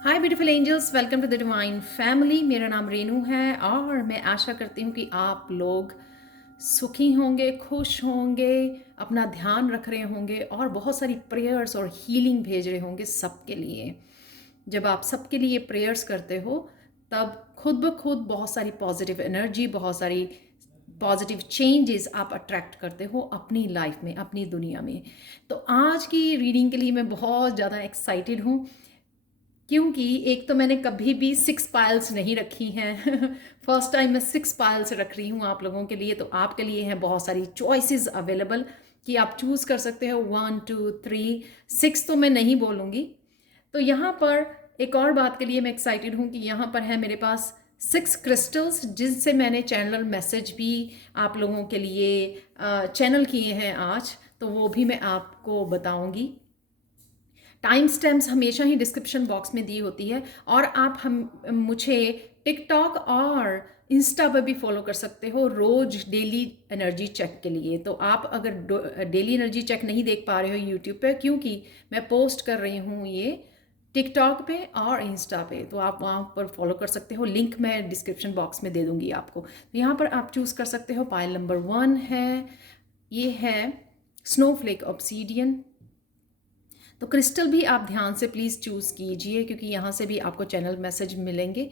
Hi beautiful angels, welcome to the divine family. मेरा नाम रेनू है और मैं आशा करती हूँ कि आप लोग सुखी होंगे, खुश होंगे, अपना ध्यान रख रहे होंगे और बहुत सारी प्रेयर्स और हीलिंग भेज रहे होंगे सबके लिए। जब आप सबके लिए प्रेयर्स करते हो तब खुद ब खुद बहुत सारी पॉजिटिव एनर्जी, बहुत सारी पॉजिटिव चेंजेस आप अट्रैक्ट करते हो अपनी लाइफ में, अपनी दुनिया में। तो आज की रीडिंग के लिए मैं बहुत ज़्यादा एक्साइटेड हूँ क्योंकि एक तो मैंने कभी भी 6 पाइल्स नहीं रखी हैं। फर्स्ट टाइम मैं 6 पाइल्स रख रही हूँ आप लोगों के लिए। तो आपके लिए हैं बहुत सारी चॉइसेस अवेलेबल कि आप चूज़ कर सकते हो 1 2 3 6 तो मैं नहीं बोलूँगी। तो यहाँ पर एक और बात के लिए मैं एक्साइटेड हूँ कि यहाँ पर है मेरे पास 6 क्रिस्टल्स जिनसे मैंने चैनल मैसेज भी आप लोगों के लिए चैनल किए हैं आज। तो वो भी मैं आपको बताऊँगी। टाइम स्टैम्प्स हमेशा ही डिस्क्रिप्शन बॉक्स में दी होती है और आप हम मुझे टिकटॉक और इंस्टा पर भी फॉलो कर सकते हो रोज डेली एनर्जी चेक के लिए। तो आप अगर डेली एनर्जी चेक नहीं देख पा रहे हो यूट्यूब पे, क्योंकि मैं पोस्ट कर रही हूँ ये टिकटॉक पे और इंस्टा पे, तो आप वहाँ पर फॉलो कर सकते हो। लिंक मैं डिस्क्रिप्शन बॉक्स में दे दूँगी आपको। तो यहाँ पर आप चूज़ कर सकते हो। पाइल नंबर 1 है, ये है स्नोफ्लेक ऑब्सीडियन। तो क्रिस्टल भी आप ध्यान से प्लीज़ चूज़ कीजिए क्योंकि यहाँ से भी आपको चैनल मैसेज मिलेंगे।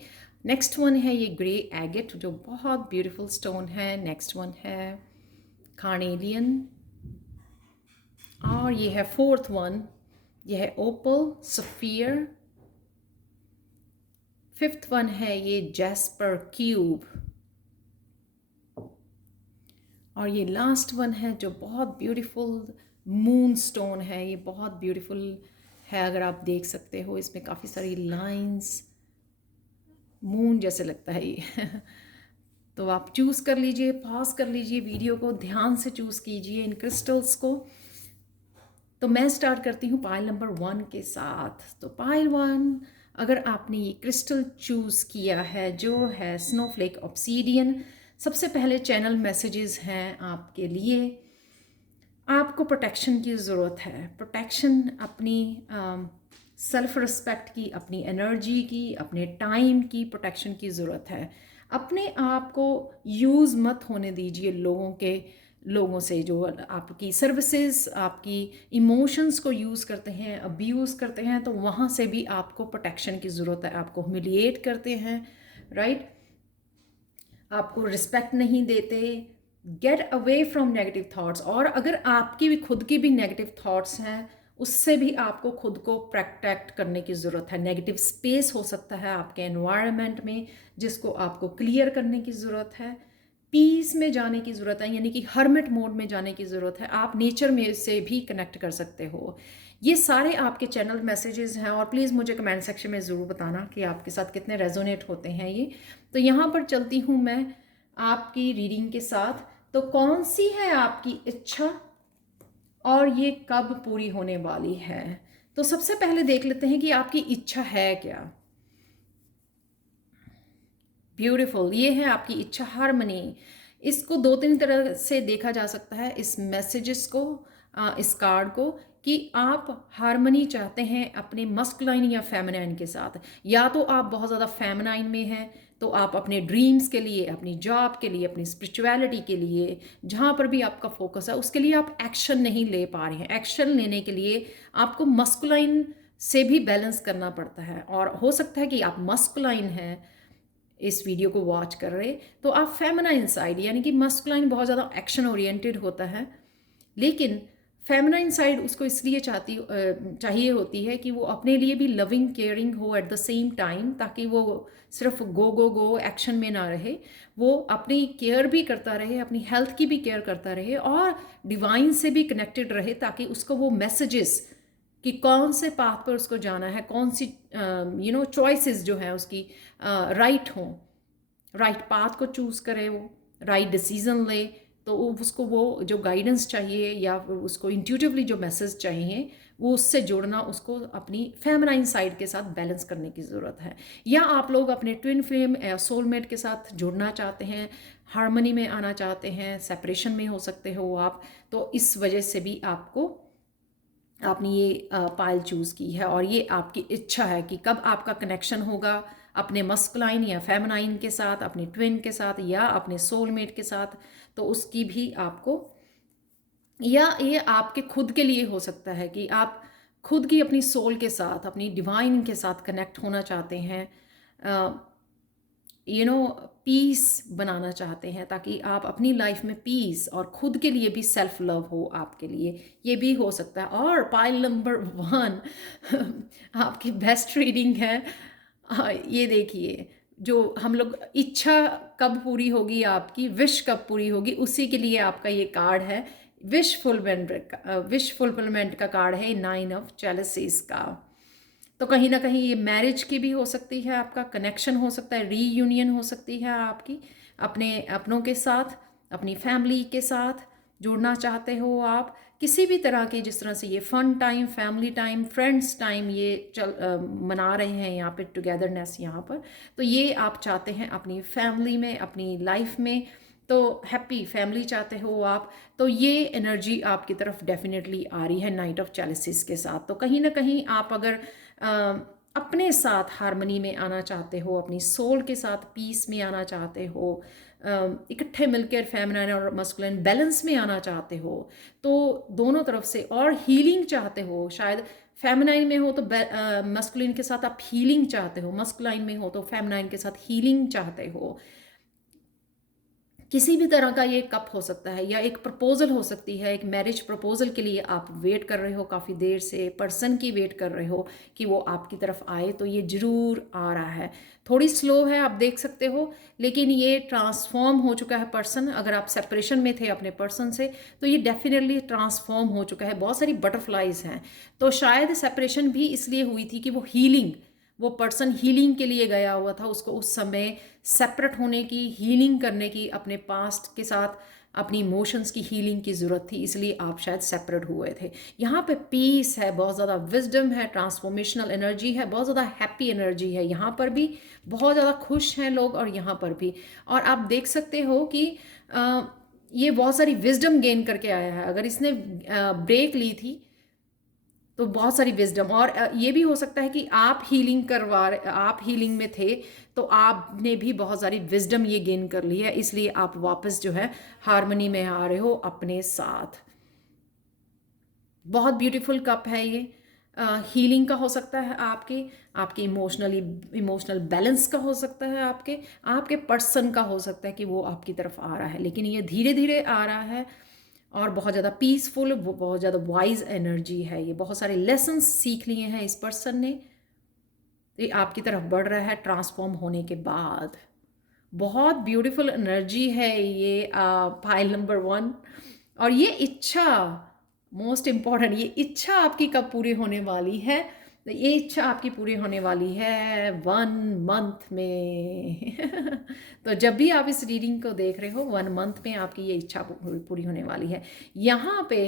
नेक्स्ट वन है ये ग्रे एगेट, जो बहुत ब्यूटीफुल स्टोन है। नेक्स्ट वन है कार्नेलियन और ये है फोर्थ वन, ये है ओपल सफियर। फिफ्थ वन है ये जैस्पर क्यूब और ये लास्ट वन है जो बहुत ब्यूटीफुल मून स्टोन है। ये बहुत ब्यूटीफुल है, अगर आप देख सकते हो इसमें काफ़ी सारी लाइंस, मून जैसे लगता है ये। तो आप चूज़ कर लीजिए, पॉज कर लीजिए वीडियो को, ध्यान से चूज़ कीजिए इन क्रिस्टल्स को। तो मैं स्टार्ट करती हूँ पाइल नंबर 1 के साथ। तो पाइल 1, अगर आपने ये क्रिस्टल चूज़ किया है जो है स्नोफ्लेक ऑब्सीडियन, सबसे पहले चैनल मैसेजेस हैं आपके लिए। आपको प्रोटेक्शन की ज़रूरत है। प्रोटेक्शन अपनी सेल्फ रिस्पेक्ट की, अपनी एनर्जी की, अपने टाइम की प्रोटेक्शन की ज़रूरत है। अपने आप को यूज़ मत होने दीजिए लोगों से जो आपकी सर्विसेज, आपकी इमोशंस को यूज़ करते हैं, अब्यूज़ करते हैं। तो वहाँ से भी आपको प्रोटेक्शन की ज़रूरत है। आपको ह्यूमिलिएट करते हैं, राइट, आपको रिस्पेक्ट नहीं देते। Get away from negative thoughts. और अगर आपकी भी खुद की भी नेगेटिव थाट्स हैं, उससे भी आपको खुद को प्रोटेक्ट करने की ज़रूरत है। नेगेटिव स्पेस हो सकता है आपके एनवायरनमेंट में जिसको आपको क्लियर करने की ज़रूरत है। पीस में जाने की ज़रूरत है, यानी कि हर्मिट मोड में जाने की ज़रूरत है। आप नेचर में से भी कनेक्ट कर सकते हो। ये सारे आपके चैनल मैसेजेस हैं और प्लीज़ मुझे कमेंट सेक्शन में ज़रूर बताना कि आपके साथ कितने रेजोनेट होते हैं ये। तो यहाँ पर चलती हूँ मैं आपकी रीडिंग के साथ। तो कौन सी है आपकी इच्छा और ये कब पूरी होने वाली है? तो सबसे पहले देख लेते हैं कि आपकी इच्छा है क्या। ब्यूटीफुल, ये है आपकी इच्छा, हारमनी। इसको दो तीन तरह से देखा जा सकता है इस मैसेजेस को, इस कार्ड को, कि आप हारमनी चाहते हैं अपने मस्कुलाइन या फेमिनाइन के साथ। या तो आप बहुत ज़्यादा फेमिनाइन में हैं तो आप अपने ड्रीम्स के लिए, अपनी जॉब के लिए, अपनी स्पिरिचुअलिटी के लिए, जहाँ पर भी आपका फोकस है उसके लिए आप एक्शन नहीं ले पा रहे हैं। एक्शन लेने के लिए आपको मस्कुलाइन से भी बैलेंस करना पड़ता है। और हो सकता है कि आप मस्कुलाइन हैं, इस वीडियो को वॉच कर रहे, तो आप फेमिनाइन साइड, यानी कि मस्कुलाइन बहुत ज़्यादा एक्शन ओरिएंटेड होता है, लेकिन फेमिनाइन साइड उसको इसलिए चाहिए होती है कि वो अपने लिए भी लविंग केयरिंग हो एट द सेम टाइम, ताकि वो सिर्फ गो एक्शन में ना रहे। वो अपनी केयर भी करता रहे, अपनी हेल्थ की भी केयर करता रहे और डिवाइन से भी कनेक्टेड रहे, ताकि उसको वो मैसेजेस कि कौन से पाथ पर उसको जाना है, कौन सी चॉइसेस जो है उसकी राइट हों, राइट पाथ को चूज़ करे, वो राइट डिसीज़न ले। तो उसको वो जो गाइडेंस चाहिए या उसको इंट्यूटिवली जो मैसेज चाहिए वो उससे जोड़ना, उसको अपनी फेमिनाइन साइड के साथ बैलेंस करने की ज़रूरत है। या आप लोग अपने ट्विन फ्लेम या सोलमेट के साथ जुड़ना चाहते हैं, हार्मनी में आना चाहते हैं, सेपरेशन में हो सकते हो आप। तो इस वजह से भी आपको आपने ये पायल चूज़ की है और ये आपकी इच्छा है कि कब आपका कनेक्शन होगा अपने मस्कुलाइन या फेमिनाइन के साथ, अपने ट्विन के साथ या अपने सोलमेट के साथ, तो उसकी भी आपको, या ये आपके खुद के लिए हो सकता है कि आप खुद की अपनी सोल के साथ, अपनी डिवाइन के साथ कनेक्ट होना चाहते हैं, पीस बनाना चाहते हैं, ताकि आप अपनी लाइफ में पीस और खुद के लिए भी सेल्फ लव हो आपके लिए, ये भी हो सकता है। और पाइल नंबर 1 आपकी बेस्ट रीडिंग है। ये देखिए, जो हम लोग इच्छा कब पूरी होगी, आपकी विश कब पूरी होगी, उसी के लिए आपका ये कार्ड है। विश फुलफिलमेंट का कार्ड है 9 ऑफ चैलेसीज का। तो कहीं ना कहीं ये मैरिज की भी हो सकती है, आपका कनेक्शन हो सकता है, रीयूनियन हो सकती है आपकी अपने अपनों के साथ, अपनी फैमिली के साथ जुड़ना चाहते हो आप किसी भी तरह के, जिस तरह से ये fun time, family time, friends time ये मना रहे हैं यहाँ पे, टुगेदरनेस यहाँ पर, तो ये आप चाहते हैं अपनी फैमिली में, अपनी लाइफ में, तो हैप्पी फैमिली चाहते हो आप, तो ये एनर्जी आपकी तरफ डेफिनेटली आ रही है नाइट ऑफ चैलिसिस के साथ। तो कहीं ना कहीं आप अगर अपने साथ हारमनी में आना चाहते हो, अपनी सोल के साथ पीस में आना चाहते हो, इकट्ठे मिलकर फेमिनाइन और मस्कुलिन बैलेंस में आना चाहते हो, तो दोनों तरफ से, और हीलिंग चाहते हो, शायद फेमिनाइन में हो तो मस्कुलिन के साथ आप हीलिंग चाहते हो, मस्कुलाइन में हो तो फेमिनाइन के साथ हीलिंग चाहते हो, किसी भी तरह का ये कप हो सकता है, या एक प्रपोजल हो सकती है, एक मैरिज प्रपोजल के लिए आप वेट कर रहे हो काफ़ी देर से, पर्सन की वेट कर रहे हो कि वो आपकी तरफ आए, तो ये ज़रूर आ रहा है। थोड़ी स्लो है आप देख सकते हो, लेकिन ये ट्रांसफॉर्म हो चुका है पर्सन। अगर आप सेपरेशन में थे अपने पर्सन से, तो ये डेफिनेटली ट्रांसफॉर्म हो चुका है। बहुत सारी बटरफ्लाइज हैं, तो शायद सेपरेशन भी इसलिए हुई थी कि वो हीलिंग, वो पर्सन हीलिंग के लिए गया हुआ था, उसको उस समय सेपरेट होने की, हीलिंग करने की, अपने पास्ट के साथ अपनी इमोशंस की हीलिंग की ज़रूरत थी, इसलिए आप शायद सेपरेट हुए थे। यहाँ पे पीस है, बहुत ज़्यादा विजडम है, ट्रांसफॉर्मेशनल एनर्जी है, बहुत ज़्यादा हैप्पी एनर्जी है, यहाँ पर भी बहुत ज़्यादा खुश हैं लोग और यहाँ पर भी। और आप देख सकते हो कि ये बहुत सारी विजडम गेन करके आया है। अगर इसने ब्रेक ली थी तो बहुत सारी विजडम, और ये भी हो सकता है कि आप आप हीलिंग में थे, तो आपने भी बहुत सारी विजडम ये गेन कर ली है, इसलिए आप वापस जो है हारमनी में आ रहे हो अपने साथ। बहुत ब्यूटीफुल कप है ये। हीलिंग का हो सकता है, आपके इमोशनल बैलेंस का हो सकता है, आपके पर्सन का हो सकता है कि वो आपकी तरफ आ रहा है, लेकिन ये धीरे धीरे आ रहा है और बहुत ज़्यादा पीसफुल, बहुत ज़्यादा वाइज एनर्जी है। ये बहुत सारे लेसन्स सीख लिए हैं इस पर्सन ने, ये आपकी तरफ बढ़ रहा है ट्रांसफॉर्म होने के बाद। बहुत ब्यूटीफुल एनर्जी है ये पाइल नंबर 1। और ये इच्छा, मोस्ट इम्पॉर्टेंट, ये इच्छा आपकी कब पूरी होने वाली है? तो ये इच्छा आपकी पूरी होने वाली है 1 मंथ में। तो जब भी आप इस रीडिंग को देख रहे हो, 1 मंथ में आपकी ये इच्छा पूरी होने वाली है। यहाँ पे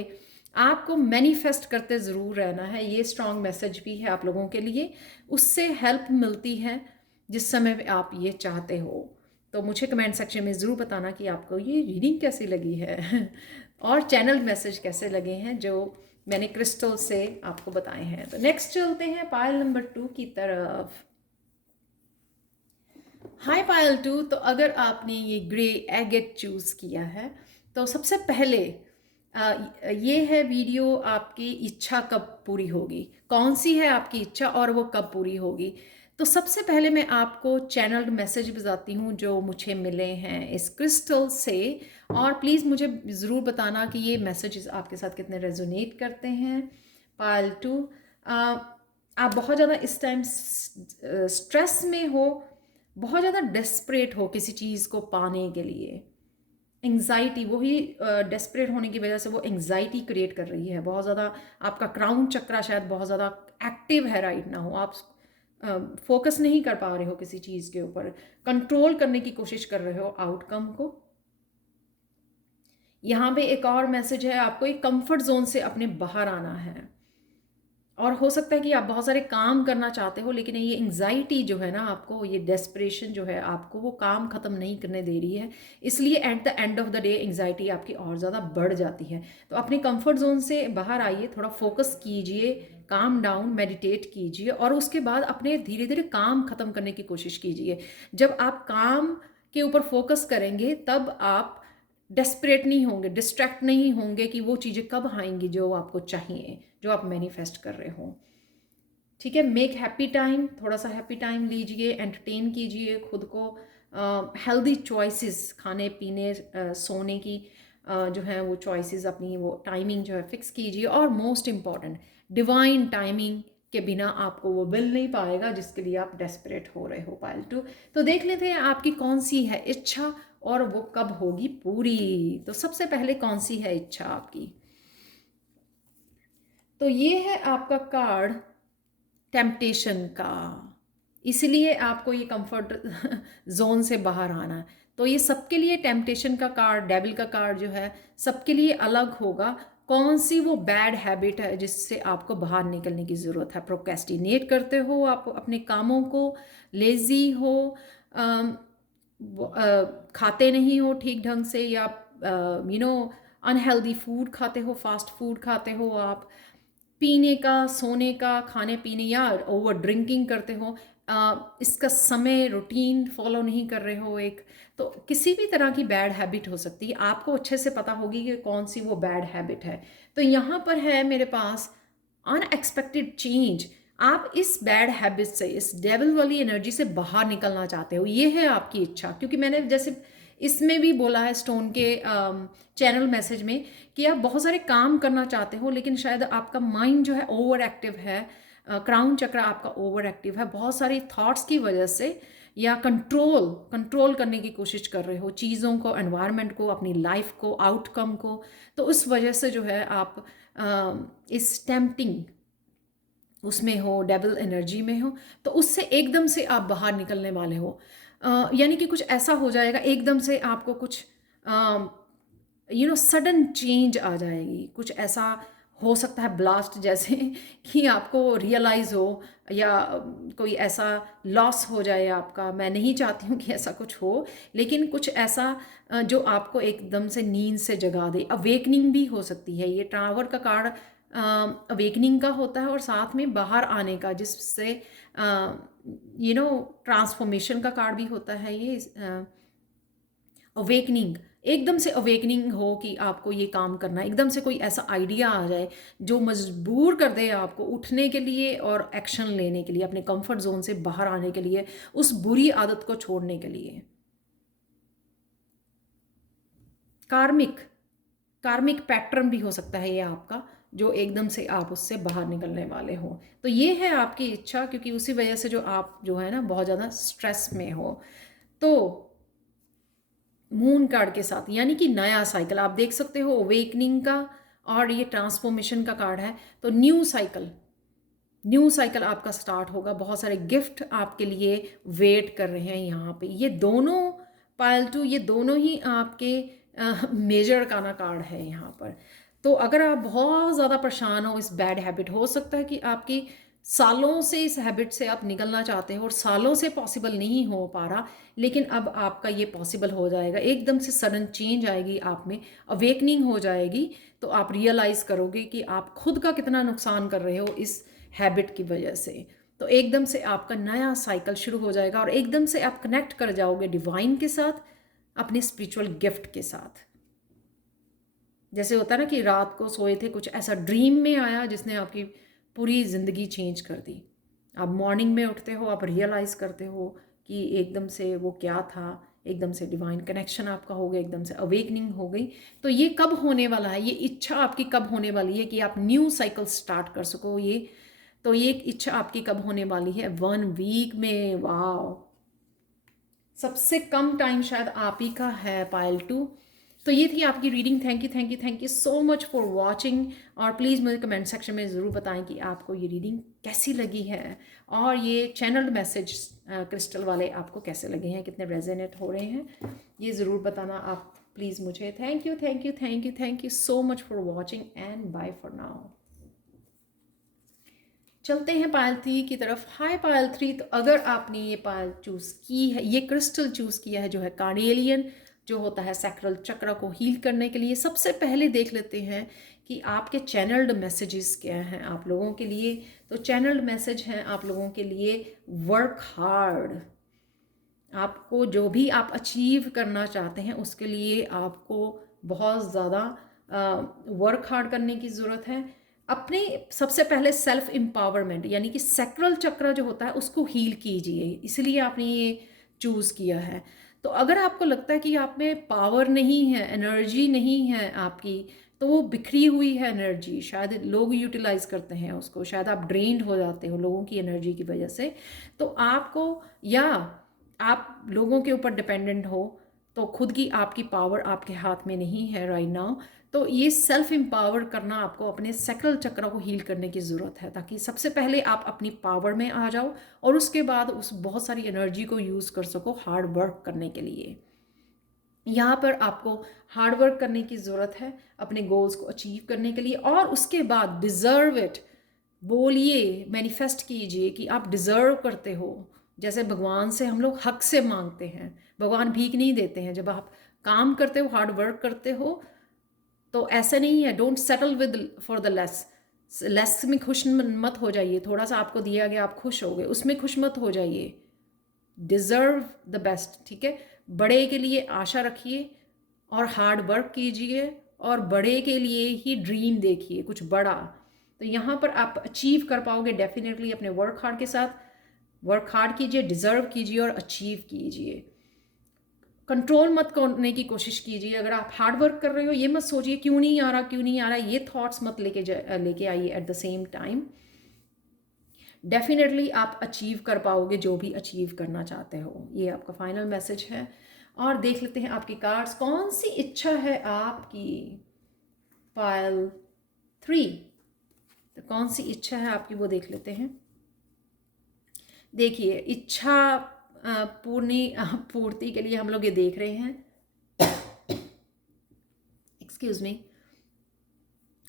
आपको मैनिफेस्ट करते ज़रूर रहना है, ये स्ट्रॉन्ग मैसेज भी है आप लोगों के लिए। उससे हेल्प मिलती है जिस समय आप ये चाहते हो। तो मुझे कमेंट सेक्शन में ज़रूर बताना कि आपको ये रीडिंग कैसी लगी है और चैनल मैसेज कैसे लगे हैं जो मैंने क्रिस्टल से आपको बताए हैं। तो नेक्स्ट चलते हैं पायल नंबर 2 की तरफ। हाय पायल 2, तो अगर आपने ये ग्रे एगेट चूज़ किया है, तो सबसे पहले ये है वीडियो, आपकी इच्छा कब पूरी होगी, कौन सी है आपकी इच्छा और वो कब पूरी होगी। तो सबसे पहले मैं आपको चैनल्ड मैसेज बताती हूँ जो मुझे मिले हैं इस क्रिस्टल से, और प्लीज़ मुझे ज़रूर बताना कि ये मैसेजेस आपके साथ कितने रेजोनेट करते हैं। पायल 2, आप बहुत ज़्यादा इस टाइम स्ट्रेस में हो, बहुत ज़्यादा डेस्परेट हो किसी चीज़ को पाने के लिए। एंग्जाइटी, वही डेस्परेट होने की वजह से वो एंग्जाइटी क्रिएट कर रही है बहुत ज़्यादा। आपका क्राउन चक्रा शायद बहुत ज़्यादा एक्टिव है राइट ना हो, आप फोकस नहीं कर पा रहे हो किसी चीज़ के ऊपर, कंट्रोल करने की कोशिश कर रहे हो आउटकम को। यहाँ पे एक और मैसेज है, आपको एक कंफर्ट जोन से अपने बाहर आना है और हो सकता है कि आप बहुत सारे काम करना चाहते हो, लेकिन ये एंग्जाइटी जो है ना आपको, ये डेस्परेशन जो है आपको, वो काम ख़त्म नहीं करने दे रही है। इसलिए at the end of the day anxiety आपकी और ज़्यादा बढ़ जाती है। तो अपने कंफर्ट जोन से बाहर आइए, थोड़ा फोकस कीजिए, काम डाउन, मेडिटेट कीजिए और उसके बाद अपने धीरे धीरे काम ख़त्म करने की कोशिश कीजिए। जब आप काम के ऊपर फोकस करेंगे तब आप डेस्परेट नहीं होंगे, डिस्ट्रैक्ट नहीं होंगे कि वो चीज़ें कब आएंगी जो आपको चाहिए, जो आप मैनिफेस्ट कर रहे हो। ठीक है, मेक हैप्पी टाइम, थोड़ा सा हैप्पी टाइम लीजिए, एंटरटेन कीजिए खुद को, हेल्दी चॉइसेस खाने पीने सोने की जो है वो चॉइसेस अपनी वो टाइमिंग जो है फिक्स कीजिए। और मोस्ट इम्पॉर्टेंट, डिवाइन टाइमिंग के बिना आपको वो मिल नहीं पाएगा जिसके लिए आप डेस्परेट हो रहे हो पायल टू। तो देख लेते हैं आपकी कौन सी है इच्छा और वो कब होगी पूरी। तो सबसे पहले कौन सी है इच्छा आपकी? तो ये है आपका कार्ड टेम्पटेशन का, इसलिए आपको ये कंफर्ट जोन से बाहर आना है। तो ये सबके लिए टेम्पटेशन का कार्ड, डेविल का कार्ड जो है सबके लिए अलग होगा। कौन सी वो बैड हैबिट है जिससे आपको बाहर निकलने की ज़रूरत है? प्रोक्रेस्टिनेट करते हो आप अपने कामों को, लेज़ी हो, अम, खाते नहीं हो ठीक ढंग से, या अनहेल्दी फूड खाते हो, फास्ट फूड खाते हो आप, पीने का, सोने का, खाने पीने या ओवर ड्रिंकिंग करते हो, इसका समय रूटीन फॉलो नहीं कर रहे हो एक, तो किसी भी तरह की बैड हैबिट हो सकती है। आपको अच्छे से पता होगी कि कौन सी वो बैड हैबिट है। तो यहाँ पर है मेरे पास अनएक्सपेक्टेड चेंज। आप इस बैड हैबिट से, इस डेविल वाली एनर्जी से बाहर निकलना चाहते हो, ये है आपकी इच्छा। क्योंकि मैंने जैसे इसमें भी बोला है स्टोन के चैनल मैसेज में कि आप बहुत सारे काम करना चाहते हो, लेकिन शायद आपका माइंड जो है ओवर एक्टिव है, क्राउन चक्र आपका ओवर एक्टिव है बहुत सारी थॉट्स की वजह से, या कंट्रोल कंट्रोल करने की कोशिश कर रहे हो चीज़ों को, एनवायरनमेंट को, अपनी लाइफ को, आउटकम को। तो उस वजह से जो है आप इस टेम्पटिंग उसमें हो, डेविल एनर्जी में हो, तो उससे एकदम से आप बाहर निकलने वाले हो। यानी कि कुछ ऐसा हो जाएगा एकदम से, आपको कुछ सडन चेंज आ जाएगी, कुछ ऐसा हो सकता है ब्लास्ट जैसे कि आपको रियलाइज़ हो, या कोई ऐसा लॉस हो जाए आपका। मैं नहीं चाहती हूँ कि ऐसा कुछ हो, लेकिन कुछ ऐसा जो आपको एकदम से नींद से जगा दे। अवेकनिंग भी हो सकती है, ये टावर का कार्ड अवेकनिंग का होता है और साथ में बाहर आने का, जिससे ट्रांसफॉर्मेशन का कार्ड भी होता है ये। अवेकनिंग, एकदम से अवेकनिंग हो कि आपको ये काम करना है, एकदम से कोई ऐसा आइडिया आ जाए जो मजबूर कर दे आपको उठने के लिए और एक्शन लेने के लिए, अपने कंफर्ट जोन से बाहर आने के लिए, उस बुरी आदत को छोड़ने के लिए। कार्मिक कार्मिक पैटर्न भी हो सकता है ये आपका, जो एकदम से आप उससे बाहर निकलने वाले हो। तो ये है आपकी इच्छा, क्योंकि उसी वजह से जो आप जो है ना बहुत ज़्यादा स्ट्रेस में हो। तो मून कार्ड के साथ, यानी कि नया साइकिल आप देख सकते हो, अवेकनिंग का और ये ट्रांसफॉर्मेशन का कार्ड है। तो न्यू साइकिल आपका स्टार्ट होगा। बहुत सारे गिफ्ट आपके लिए वेट कर रहे हैं यहाँ पे। ये दोनों पायल टू, ये दोनों ही आपके मेजर का ना कार्ड है यहाँ पर। तो अगर आप बहुत ज़्यादा परेशान हो इस बैड हैबिट, हो सकता है कि आपकी सालों से इस हैबिट से आप निकलना चाहते हो और सालों से पॉसिबल नहीं हो पा रहा, लेकिन अब आपका ये पॉसिबल हो जाएगा। एकदम से सडन चेंज आएगी आप में, अवेकनिंग हो जाएगी। तो आप रियलाइज़ करोगे कि आप खुद का कितना नुकसान कर रहे हो इस हैबिट की वजह से। तो एकदम से आपका नया साइकिल शुरू हो जाएगा और एकदम से आप कनेक्ट कर जाओगे डिवाइन के साथ, अपने स्पिरिचुअल गिफ्ट के साथ। जैसे होता है ना कि रात को सोए थे, कुछ ऐसा ड्रीम में आया जिसने आपकी पूरी ज़िंदगी चेंज कर दी। आप मॉर्निंग में उठते हो, आप रियलाइज़ करते हो कि एकदम से वो क्या था, एकदम से डिवाइन कनेक्शन आपका हो गया, एकदम से अवेकनिंग हो गई। तो ये कब होने वाला है, ये इच्छा आपकी कब होने वाली है कि आप न्यू साइकिल स्टार्ट कर सको ये? तो ये इच्छा आपकी कब होने वाली है? 1 वीक में। वाह, सबसे कम टाइम शायद आप ही का है पायल टू। तो ये थी आपकी reading. Thank you thank you thank you so much for watching. और प्लीज़ मुझे कमेंट सेक्शन में ज़रूर बताएं कि आपको ये रीडिंग कैसी लगी है, और ये चैनल मैसेज क्रिस्टल वाले आपको कैसे लगे हैं, कितने रेजोनेट हो रहे हैं, ये ज़रूर बताना आप प्लीज़ मुझे। Thank you thank you thank you thank you so much for watching and bye for now. चलते हैं पायल 3 की तरफ। हाय पायल 3, तो अगर आपने ये पायल चूज़ की है, ये क्रिस्टल चूज़ किया है जो है कार्नेलियन, जो होता है सैक्रल चक्र को हील करने के लिए, सबसे पहले देख लेते हैं कि आपके चैनल्ड मैसेजेस क्या हैं आप लोगों के लिए। तो चैनल्ड मैसेज हैं आप लोगों के लिए, वर्क हार्ड। आपको जो भी आप अचीव करना चाहते हैं उसके लिए आपको बहुत ज़्यादा वर्क हार्ड करने की ज़रूरत है। अपने सबसे पहले सेल्फ एम्पावरमेंट यानी कि सैक्रल चक्र जो होता है उसको हील कीजिए, इसलिए आपने ये चूज़ किया है। तो अगर आपको लगता है कि आप में पावर नहीं है, एनर्जी नहीं है आपकी, तो वो बिखरी हुई है एनर्जी, शायद लोग यूटिलाइज करते हैं उसको, शायद आप ड्रेन्ड हो जाते हो लोगों की एनर्जी की वजह से, तो आपको, या आप लोगों के ऊपर डिपेंडेंट हो, तो खुद की आपकी पावर आपके हाथ में नहीं है राइट नाउ। तो ये सेल्फ एम्पावर करना, आपको अपने सैक्रल चक्र को हील करने की ज़रूरत है, ताकि सबसे पहले आप अपनी पावर में आ जाओ और उसके बाद उस बहुत सारी एनर्जी को यूज़ कर सको हार्ड वर्क करने के लिए। यहाँ पर आपको हार्ड वर्क करने की ज़रूरत है अपने गोल्स को अचीव करने के लिए, और उसके बाद डिज़र्व इट बोलिए, मैनिफेस्ट कीजिए कि आप डिज़र्व करते हो। जैसे भगवान से हम लोग हक से मांगते हैं, भगवान भीख नहीं देते हैं। जब आप काम करते हो, हार्ड वर्क करते हो, तो ऐसा नहीं है, don't settle with for the less. Less में खुश मत हो जाइए, थोड़ा सा आपको दिया गया आप खुश हो गए, उसमें खुश मत हो जाइए। डिज़र्व द बेस्ट, ठीक है। बड़े के लिए आशा रखिए और हार्ड वर्क कीजिए, और बड़े के लिए ही ड्रीम देखिए, कुछ बड़ा। तो यहाँ पर आप अचीव कर पाओगे डेफिनेटली अपने वर्क हार्ड के साथ। वर्क हार्ड कीजिए, डिज़र्व कीजिए और अचीव कीजिए। कंट्रोल मत करने की कोशिश कीजिए। अगर आप हार्ड वर्क कर रहे हो, ये मत सोचिए क्यों नहीं आ रहा, क्यों नहीं आ रहा, ये थॉट्स मत लेके आइए at the same time. Definitely आप अचीव कर पाओगे जो भी अचीव करना चाहते हो। ये आपका फाइनल मैसेज है। और देख लेते हैं आपकी कार्ड्स, कौन सी इच्छा है आपकी पायल 3। तो कौन सी इच्छा है आपकी वो देख लेते हैं। देखिए, इच्छा पूर्ति के लिए हम लोग ये देख रहे हैं, एक्सक्यूज मी,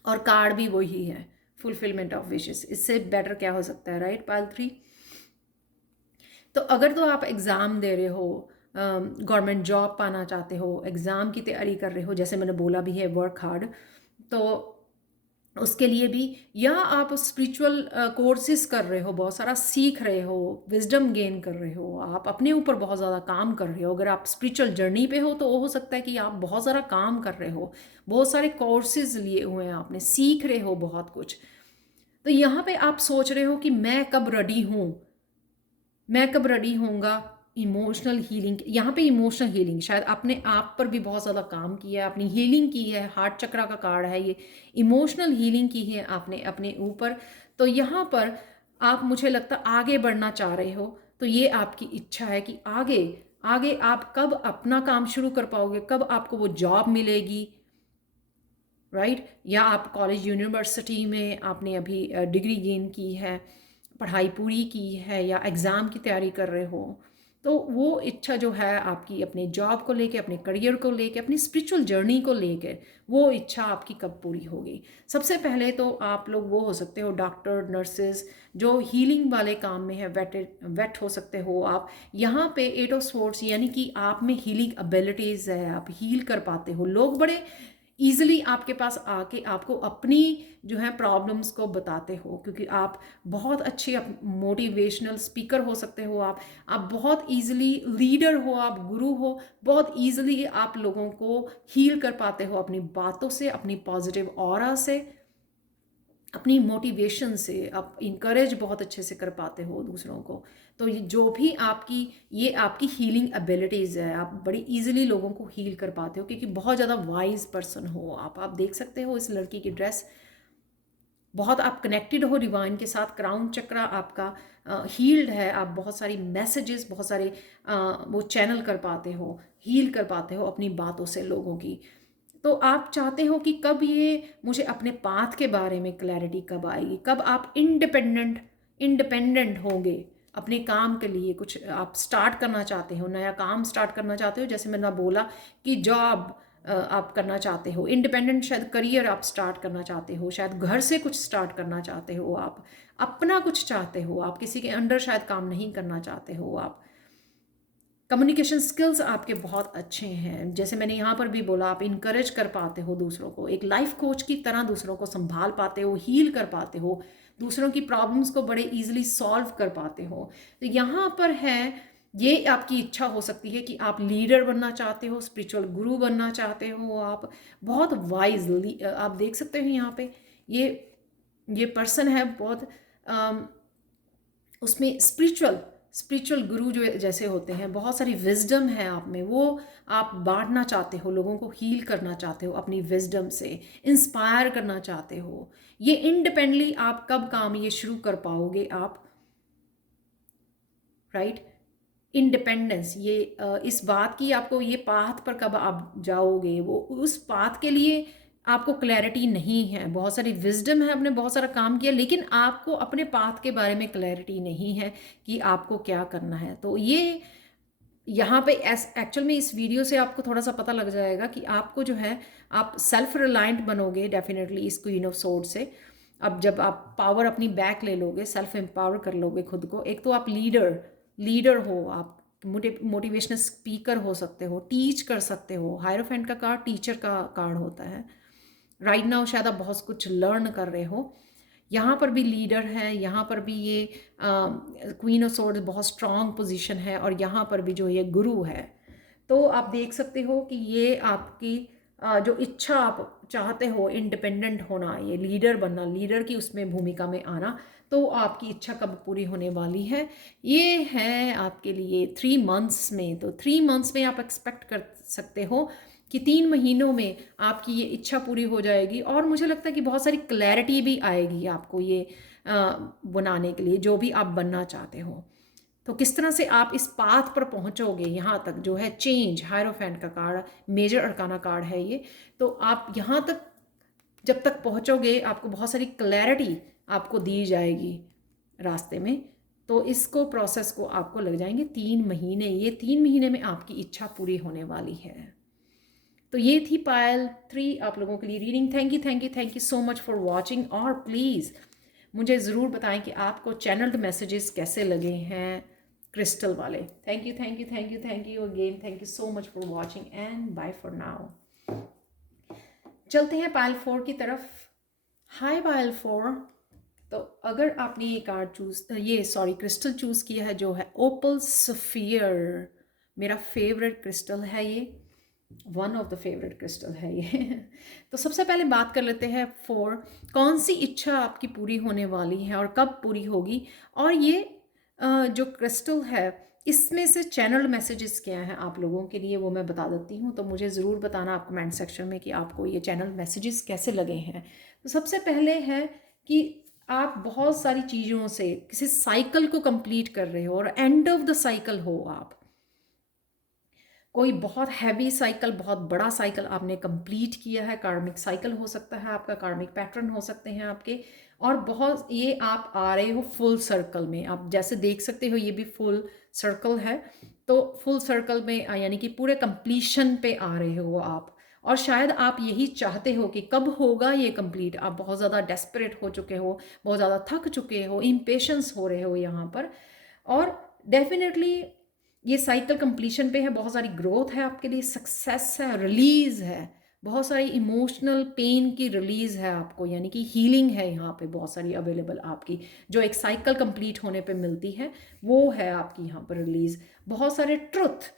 और कार्ड भी वही है, फुलफिलमेंट ऑफ विशेस। इससे बेटर क्या हो सकता है, राइट पायल 3। तो अगर तो आप एग्ज़ाम दे रहे हो, गवर्नमेंट जॉब पाना चाहते हो, एग्ज़ाम की तैयारी कर रहे हो, जैसे मैंने बोला भी है वर्क हार्ड, तो उसके लिए भी, या आप स्पिरिचुअल कोर्सेज कर रहे हो, बहुत सारा सीख रहे हो, विजडम गेन कर रहे हो, आप अपने ऊपर बहुत ज़्यादा काम कर रहे हो। अगर आप स्पिरिचुअल जर्नी पे हो तो हो सकता है कि आप बहुत सारा काम कर रहे हो, बहुत सारे कोर्सेज लिए हुए हैं आपने, सीख रहे हो बहुत कुछ। तो यहाँ पे आप सोच रहे हो कि मैं कब रेडी हूँ, मैं कब रेडी होऊंगा इमोशनल हीलिंग। यहाँ पे इमोशनल हीलिंग, शायद अपने आप पर भी बहुत ज़्यादा काम किया है, अपनी हीलिंग की है, हार्ट चक्रा का कार्ड है ये, इमोशनल हीलिंग की है आपने अपने ऊपर। तो यहाँ पर आप, मुझे लगता आगे बढ़ना चाह रहे हो, तो ये आपकी इच्छा है कि आगे आगे आप कब अपना काम शुरू कर पाओगे, कब आपको वो जॉब मिलेगी, राइट। या आप कॉलेज यूनिवर्सिटी में आपने अभी डिग्री गेन की है, पढ़ाई पूरी की है, या एग्ज़ाम की तैयारी कर रहे हो, तो वो इच्छा जो है आपकी अपने जॉब को लेके, अपने करियर को लेके, अपनी स्पिरिचुअल जर्नी को लेके, वो इच्छा आपकी कब पूरी होगी। सबसे पहले तो आप लोग वो हो सकते हो डॉक्टर, नर्सेज, जो हीलिंग वाले काम में है, वेट हो सकते हो आप। यहाँ पे 8 ऑफ स्वॉर्ड्स यानी कि आप में हीलिंग एबिलिटीज़ है, आप हील कर पाते हो। लोग बड़े ईजिली आपके पास आके आपको अपनी जो है प्रॉब्लम्स को बताते हो, क्योंकि आप बहुत अच्छे मोटिवेशनल स्पीकर हो सकते हो, आप बहुत ईजिली लीडर हो, आप गुरु हो, बहुत ईजिली आप लोगों को हील कर पाते हो अपनी बातों से, अपनी पॉजिटिव ऑरा से, अपनी मोटिवेशन से। आप इनकरेज बहुत अच्छे से कर पाते हो दूसरों को। तो ये जो भी आपकी, ये आपकी हीलिंग एबिलिटीज़ है, आप बड़ी इजीली लोगों को हील कर पाते हो, क्योंकि बहुत ज़्यादा वाइज पर्सन हो आप देख सकते हो इस लड़की की ड्रेस, बहुत आप कनेक्टेड हो डिवाइन के साथ। क्राउन चक्र आपका हील्ड है, आप बहुत सारी मैसेजेस, बहुत सारे वो चैनल कर पाते हो, हील कर पाते हो अपनी बातों से लोगों की। तो आप चाहते हो कि कब ये मुझे अपने पाथ के बारे में क्लैरिटी कब आएगी, कब आप इंडिपेंडेंट होंगे अपने काम के लिए। कुछ आप स्टार्ट करना चाहते हो, नया काम स्टार्ट करना चाहते हो, जैसे मैंने बोला कि जॉब आप करना चाहते हो, इंडिपेंडेंट शायद करियर आप स्टार्ट करना चाहते हो, शायद घर से कुछ स्टार्ट करना चाहते हो, आप अपना कुछ चाहते हो, आप किसी के अंडर शायद काम नहीं करना चाहते हो, आप कम्युनिकेशन स्किल्स आपके बहुत अच्छे हैं, जैसे मैंने यहाँ पर भी बोला, आप इनकरेज कर पाते हो दूसरों को, एक लाइफ कोच की तरह दूसरों को संभाल पाते हो, हील कर पाते हो, दूसरों की प्रॉब्लम्स को बड़े इजीली सॉल्व कर पाते हो। तो यहाँ पर है, ये आपकी इच्छा हो सकती है कि आप लीडर बनना चाहते हो, स्पिरिचुअल गुरु बनना चाहते हो, आप बहुत वाइज, आप देख सकते हो यहाँ पे ये पर्सन है बहुत उसमें स्पिरिचुअल गुरु जो जैसे होते हैं, बहुत सारी विजडम है आप में, वो आप बांटना चाहते हो, लोगों को हील करना चाहते हो अपनी विजडम से, इंस्पायर करना चाहते हो। ये इंडिपेंडेंटली आप कब काम ये शुरू कर पाओगे आप, राइट? इंडिपेंडेंस, ये इस बात की आपको ये पाथ पर कब आप जाओगे, वो उस पाथ के लिए आपको क्लैरिटी नहीं है, बहुत सारी विजडम है, आपने बहुत सारा काम किया, लेकिन आपको अपने पाथ के बारे में क्लैरिटी नहीं है कि आपको क्या करना है। तो ये यहाँ पे एक्चुअल में इस वीडियो से आपको थोड़ा सा पता लग जाएगा कि आपको जो है, आप सेल्फ रिलायंट बनोगे डेफिनेटली इस क्वीन ऑफ सोर्ड से। अब जब आप पावर अपनी बैक ले लोगे, सेल्फ एम्पावर कर लोगे खुद को, एक तो आप लीडर हो, आप मोटिवेशनल स्पीकर हो सकते हो, टीच कर सकते हो, हायरोफेंट का कार्ड टीचर का कार्ड होता है। राइट नाउ शायद आप बहुत कुछ लर्न कर रहे हो, यहाँ पर भी लीडर है, यहाँ पर भी ये क्वीन ऑफ सोर्ड्स बहुत स्ट्रॉन्ग पोजीशन है, और यहाँ पर भी जो ये गुरु है। तो आप देख सकते हो कि ये आपकी जो इच्छा आप चाहते हो, इंडिपेंडेंट होना, ये लीडर बनना, लीडर की उसमें भूमिका में आना, तो आपकी इच्छा कब पूरी होने वाली है, ये है आपके लिए 3 मंथ्स में। तो 3 मंथ्स में आप एक्सपेक्ट कर सकते हो कि 3 महीनों में आपकी ये इच्छा पूरी हो जाएगी, और मुझे लगता है कि बहुत सारी क्लैरिटी भी आएगी आपको ये बनाने के लिए, जो भी आप बनना चाहते हो। तो किस तरह से आप इस पाथ पर पहुंचोगे, यहाँ तक जो है चेंज, हायरोफेंट का कार्ड, मेजर अरकाना कार्ड है ये। तो आप यहाँ तक जब तक पहुंचोगे, आपको बहुत सारी क्लैरिटी आपको दी जाएगी रास्ते में। तो इसको प्रोसेस को आपको लग जाएंगे 3 महीने, ये 3 महीने में आपकी इच्छा पूरी होने वाली है। तो ये थी पायल 3 आप लोगों के लिए reading. Thank you so much for watching, और प्लीज़ मुझे ज़रूर बताएं कि आपको चैनल्ड मैसेजेस कैसे लगे हैं क्रिस्टल वाले। Thank you again, thank you so much for watching, and bye for now. चलते हैं पायल 4 की तरफ। हाय पायल 4। तो अगर आपने ये कार्ड क्रिस्टल चूज़ किया है, जो है ओपल सफियर, मेरा फेवरेट क्रिस्टल है ये, one of the favourite crystal है ये। तो सबसे पहले बात कर लेते हैं 4, कौन सी इच्छा आपकी पूरी होने वाली है और कब पूरी होगी, और ये जो क्रिस्टल है इसमें से चैनल मैसेजेस क्या हैं आप लोगों के लिए, वो मैं बता देती हूँ। तो मुझे ज़रूर बताना आप कमेंट सेक्शन में कि आपको ये चैनल मैसेजेस कैसे लगे हैं। तो सबसे पहले है कि आप बहुत सारी चीज़ों से किसी साइकिल को कंप्लीट कर रहे हो, और एंड ऑफ द साइकिल हो आप, कोई बहुत हैवी साइकिल, बहुत बड़ा साइकिल आपने कंप्लीट किया है, कार्मिक साइकिल हो सकता है आपका, कार्मिक पैटर्न हो सकते हैं आपके, और बहुत ये आप आ रहे हो फुल सर्कल में। आप जैसे देख सकते हो ये भी फुल सर्कल है, तो फुल सर्कल में यानी कि पूरे कंप्लीशन पे आ रहे हो आप, और शायद आप यही चाहते हो कि कब होगा ये कंप्लीट। आप बहुत ज़्यादा डेस्परेट हो चुके हो, बहुत ज़्यादा थक चुके हो, इम्पेशंस हो रहे हो यहाँ पर, और डेफिनेटली ये साइकिल कंप्लीशन पे है, बहुत सारी ग्रोथ है आपके लिए, सक्सेस है, रिलीज है, बहुत सारी इमोशनल पेन की रिलीज है आपको, यानी कि हीलिंग है यहाँ पे बहुत सारी अवेलेबल आपकी, जो एक साइकिल कंप्लीट होने पे मिलती है, वो है आपकी यहाँ पर रिलीज। बहुत सारे ट्रुथ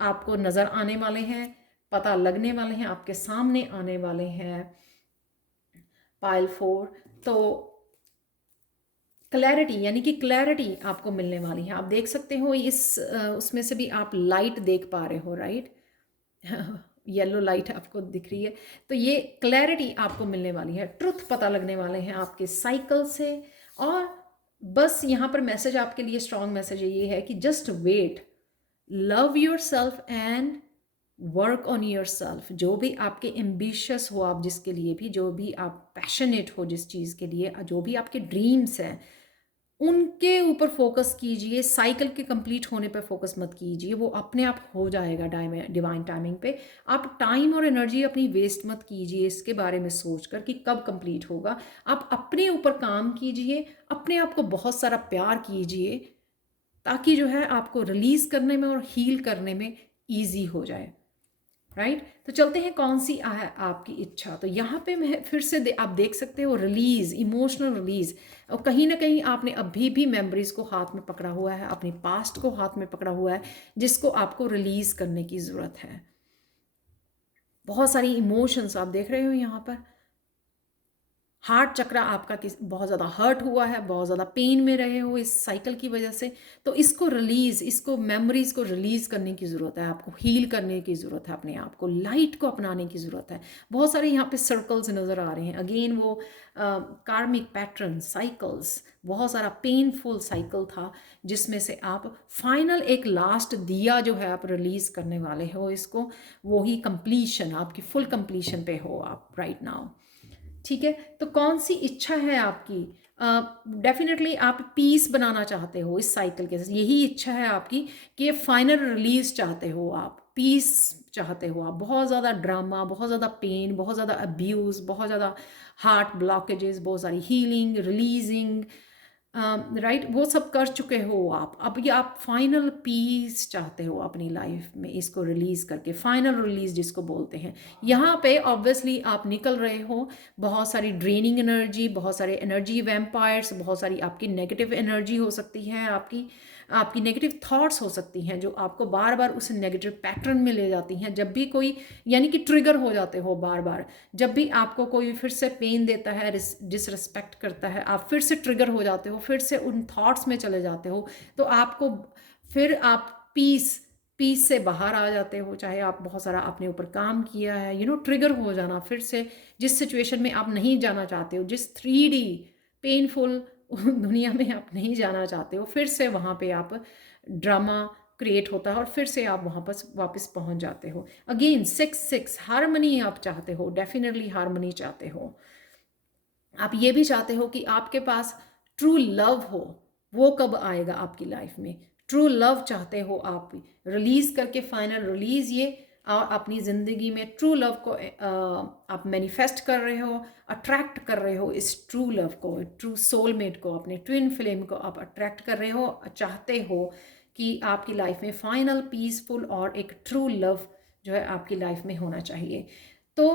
आपको नज़र आने वाले हैं, पता लगने वाले हैं, आपके सामने आने वाले हैं पाइल 4। तो क्लैरिटी, यानी कि क्लैरिटी आपको मिलने वाली है। आप देख सकते हो इस उसमें से भी आप लाइट देख पा रहे हो, राइट? येलो लाइट आपको दिख रही है। तो ये क्लैरिटी आपको मिलने वाली है, ट्रुथ पता लगने वाले हैं आपके साइकिल से। और बस यहाँ पर मैसेज आपके लिए, स्ट्रॉन्ग मैसेज ये है कि just wait, love yourself and work on yourself. जो भी आपके एम्बिशियस हो, आप जिसके लिए भी, जो भी आप पैशनेट हो जिस चीज़ के लिए, जो भी आपके ड्रीम्स हैं, उनके ऊपर फोकस कीजिए, साइकिल के कंप्लीट होने पे फोकस मत कीजिए, वो अपने आप हो जाएगा डिवाइन टाइमिंग पे। आप टाइम और एनर्जी अपनी वेस्ट मत कीजिए इसके बारे में सोचकर कि कब कंप्लीट होगा। आप अपने ऊपर काम कीजिए, अपने आप को बहुत सारा प्यार कीजिए, ताकि जो है आपको रिलीज़ करने में और हील करने में ईजी हो जाए। राइट, तो चलते हैं कौन सी है आपकी इच्छा। तो यहाँ पे मैं फिर से आप देख सकते हो रिलीज, इमोशनल रिलीज। और कहीं ना कहीं आपने अभी भी मेमोरीज को हाथ में पकड़ा हुआ है, अपने पास्ट को हाथ में पकड़ा हुआ है, जिसको आपको रिलीज करने की ज़रूरत है। बहुत सारी इमोशंस आप देख रहे हो यहाँ पर। हार्ट चक्र आपका बहुत ज़्यादा हर्ट हुआ है, बहुत ज़्यादा पेन में रहे हो इस साइकिल की वजह से। तो इसको रिलीज़, इसको मेमोरीज़ को रिलीज़ करने की ज़रूरत है, आपको हील करने की ज़रूरत है, अपने आप को लाइट को अपनाने की ज़रूरत है। बहुत सारे यहाँ पे सर्कल्स नज़र आ रहे हैं, अगेन वो कार्मिक पैटर्न साइकिल्स, बहुत सारा पेनफुल साइकिल था जिसमें से आप फाइनल एक लास्ट दिया जो है आप रिलीज़ करने वाले हो इसको, वही कंप्लीशन, आपकी फुल कंप्लीशन पे हो आप राइट नाउ। ठीक है, तो कौन सी इच्छा है आपकी? डेफिनेटली आप पीस बनाना चाहते हो इस साइकिल के साथ, यही इच्छा है आपकी कि फाइनल रिलीज चाहते हो, आप पीस चाहते हो, आप बहुत ज़्यादा ड्रामा, बहुत ज़्यादा पेन, बहुत ज़्यादा अब्यूज़, बहुत ज़्यादा हार्ट ब्लॉकेजेस, बहुत सारी हीलिंग रिलीजिंग, राइट, वो सब कर चुके हो आप। अब ये आप फाइनल पीस चाहते हो अपनी लाइफ में, इसको रिलीज करके फाइनल रिलीज जिसको बोलते हैं। यहाँ पे ऑब्वियसली आप निकल रहे हो बहुत सारी ड्रेनिंग एनर्जी, बहुत सारे एनर्जी वैम्पायर्स, बहुत सारी आपकी नेगेटिव एनर्जी हो सकती है, आपकी आपकी नेगेटिव थॉट्स हो सकती हैं जो आपको बार बार उस नेगेटिव पैटर्न में ले जाती हैं। जब भी कोई, यानी कि ट्रिगर हो जाते हो बार बार, जब भी आपको कोई फिर से पेन देता है, डिसरिस्पेक्ट करता है, आप फिर से ट्रिगर हो जाते हो, फिर से उन थॉट्स में चले जाते हो। तो आपको फिर आप पीस से बाहर आ जाते हो, चाहे आप बहुत सारा अपने ऊपर काम किया है, ट्रिगर हो जाना फिर से जिस सिचुएशन में आप नहीं जाना चाहते हो, जिस 3D पेनफुल दुनिया में आप नहीं जाना चाहते हो, फिर से वहाँ पे आप ड्रामा क्रिएट होता है और फिर से आप वहाँ पर वापस पहुँच जाते हो। अगेन 6 हारमनी आप चाहते हो, डेफिनेटली हारमनी चाहते हो। आप ये भी चाहते हो कि आपके पास ट्रू लव हो, वो कब आएगा आपकी लाइफ में? ट्रू लव चाहते हो आप, रिलीज करके फाइनल रिलीज ये, और अपनी ज़िंदगी में ट्रू लव को आप मैनिफेस्ट कर रहे हो, अट्रैक्ट कर रहे हो इस ट्रू लव को, ट्रू सोलमेट को, अपने ट्विन फ्लेम को आप अट्रैक्ट कर रहे हो, चाहते हो कि आपकी लाइफ में फाइनल पीसफुल और एक ट्रू लव जो है आपकी लाइफ में होना चाहिए। तो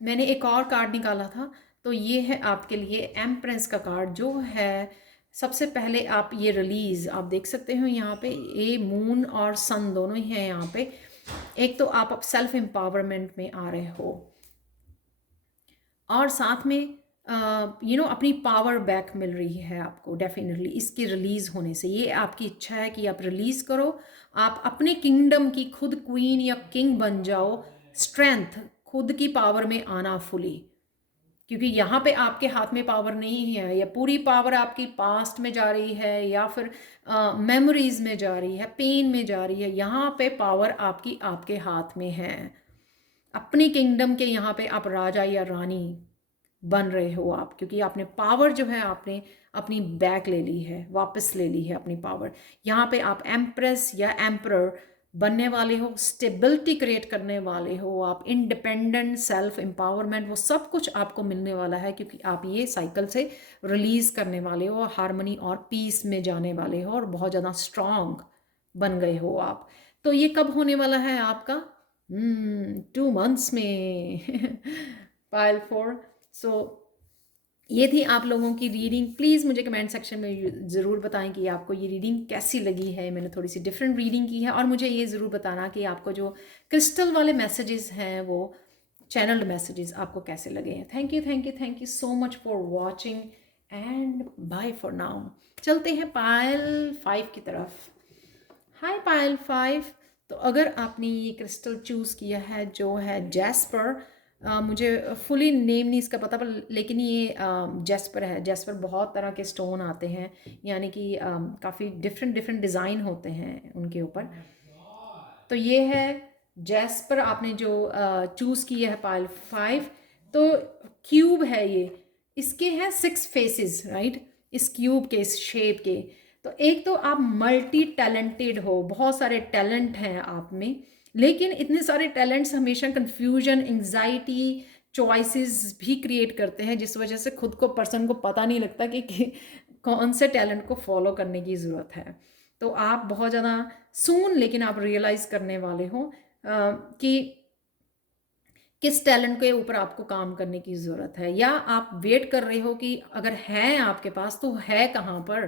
मैंने एक और कार्ड निकाला था, तो ये है आपके लिए एम्प्रेस का कार्ड जो है। सबसे पहले आप ये रिलीज आप देख सकते हो यहाँ पे, ये मून और सन दोनों ही हैं यहाँ पे। एक तो आप सेल्फ एम्पावरमेंट में आ रहे हो और साथ में अपनी पावर बैक मिल रही है आपको डेफिनेटली इसके रिलीज होने से। ये आपकी इच्छा है कि आप रिलीज करो, आप अपने किंगडम की खुद क्वीन या किंग बन जाओ, स्ट्रेंथ, खुद की पावर में आना फुली। क्योंकि यहाँ पे आपके हाथ में पावर नहीं है, या पूरी पावर आपकी पास्ट में जा रही है या फिर मेमोरीज में जा रही है, पेन में जा रही है। यहाँ पे पावर आपकी आपके हाथ में है, अपनी किंगडम के यहाँ पे आप राजा या रानी बन रहे हो आप, क्योंकि आपने पावर जो है आपने अपनी बैक ले ली है, वापस ले ली है अपनी पावर। यहाँ पे आप एम्प्रेस या एम्परर बनने वाले हो, स्टेबिलिटी क्रिएट करने वाले हो आप, इंडिपेंडेंट, सेल्फ एम्पावरमेंट, वो सब कुछ आपको मिलने वाला है क्योंकि आप ये साइकिल से रिलीज करने वाले हो, हारमनी और पीस में जाने वाले हो और बहुत ज़्यादा स्ट्रांग बन गए हो आप। तो ये कब होने वाला है आपका? 2 मंथ्स में। पाइल 4। सो ये थी आप लोगों की रीडिंग। प्लीज़ मुझे कमेंट सेक्शन में ज़रूर बताएं कि आपको ये रीडिंग कैसी लगी है। मैंने थोड़ी सी डिफरेंट रीडिंग की है, और मुझे ये ज़रूर बताना कि आपको जो क्रिस्टल वाले मैसेजेस हैं, वो चैनल्ड मैसेजेस आपको कैसे लगे हैं। Thank you, thank you, thank you so much for watching and bye for now. चलते हैं पायल 5 की तरफ। हाय पायल 5। तो अगर आपने ये क्रिस्टल चूज़ किया है जो है जैस्पर, मुझे फुली नेम नहीं इसका पता, पर लेकिन ये जैस्पर है। जैस्पर बहुत तरह के स्टोन आते हैं, यानी कि काफ़ी डिफरेंट डिफरेंट डिज़ाइन होते हैं उनके ऊपर। तो ये है जैस्पर आपने जो चूज़ किया है पाइल 5। तो क्यूब है ये, इसके हैं 6 फेसेस, राइट। इस क्यूब के, इस शेप के। तो एक तो आप मल्टी टैलेंटेड हो, बहुत सारे टैलेंट हैं आप में, लेकिन इतने सारे टैलेंट्स हमेशा कंफ्यूजन, एंग्जाइटी, चॉइसेस भी क्रिएट करते हैं, जिस वजह से खुद को, पर्सन को पता नहीं लगता कि कौन से टैलेंट को फॉलो करने की ज़रूरत है। तो आप बहुत ज़्यादा सून, लेकिन आप रियलाइज़ करने वाले हो कि किस टैलेंट के ऊपर आपको काम करने की ज़रूरत है, या आप वेट कर रहे हो कि अगर है आपके पास तो है कहाँ पर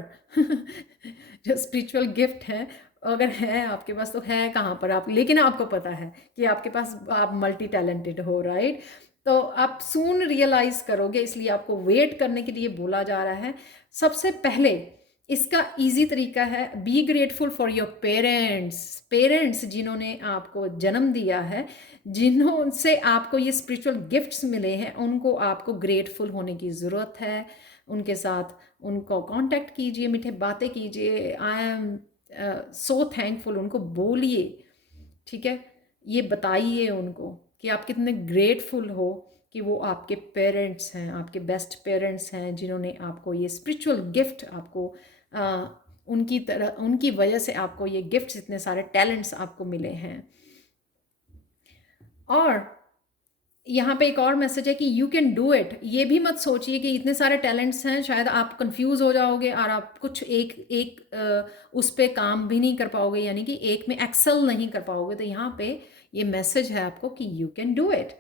जो स्पिरिचुअल गिफ्ट है, अगर है आपके पास तो है कहाँ पर आप, लेकिन आपको पता है कि आपके पास, आप मल्टी टैलेंटेड हो, राइट। तो आप सून रियलाइज़ करोगे, इसलिए आपको वेट करने के लिए बोला जा रहा है। सबसे पहले इसका इजी तरीका है, be grateful for your parents. Parents जिन्होंने आपको जन्म दिया है, जिन्हों से आपको ये स्पिरिचुअल गिफ्ट्स मिले हैं, उनको आपको ग्रेटफुल होने की ज़रूरत है। उनके साथ उनको कांटेक्ट कीजिए, मीठे बातें कीजिए, आई एम सो थैंकफुल, उनको बोलिए, ठीक है। ये बताइए उनको कि आप कितने ग्रेटफुल हो कि वो आपके पेरेंट्स हैं, आपके बेस्ट पेरेंट्स हैं, जिन्होंने आपको ये स्पिरिचुअल गिफ्ट, आपको उनकी तरह, उनकी वजह से आपको ये गिफ्ट्स, इतने सारे टैलेंट्स आपको मिले हैं। और यहाँ पे एक और मैसेज है कि यू कैन डू इट। ये भी मत सोचिए कि इतने सारे टैलेंट्स हैं, शायद आप कंफ्यूज हो जाओगे और आप कुछ उस पे काम भी नहीं कर पाओगे, यानी कि एक में एक्सेल नहीं कर पाओगे। तो यहाँ पे ये मैसेज है आपको कि you can do it,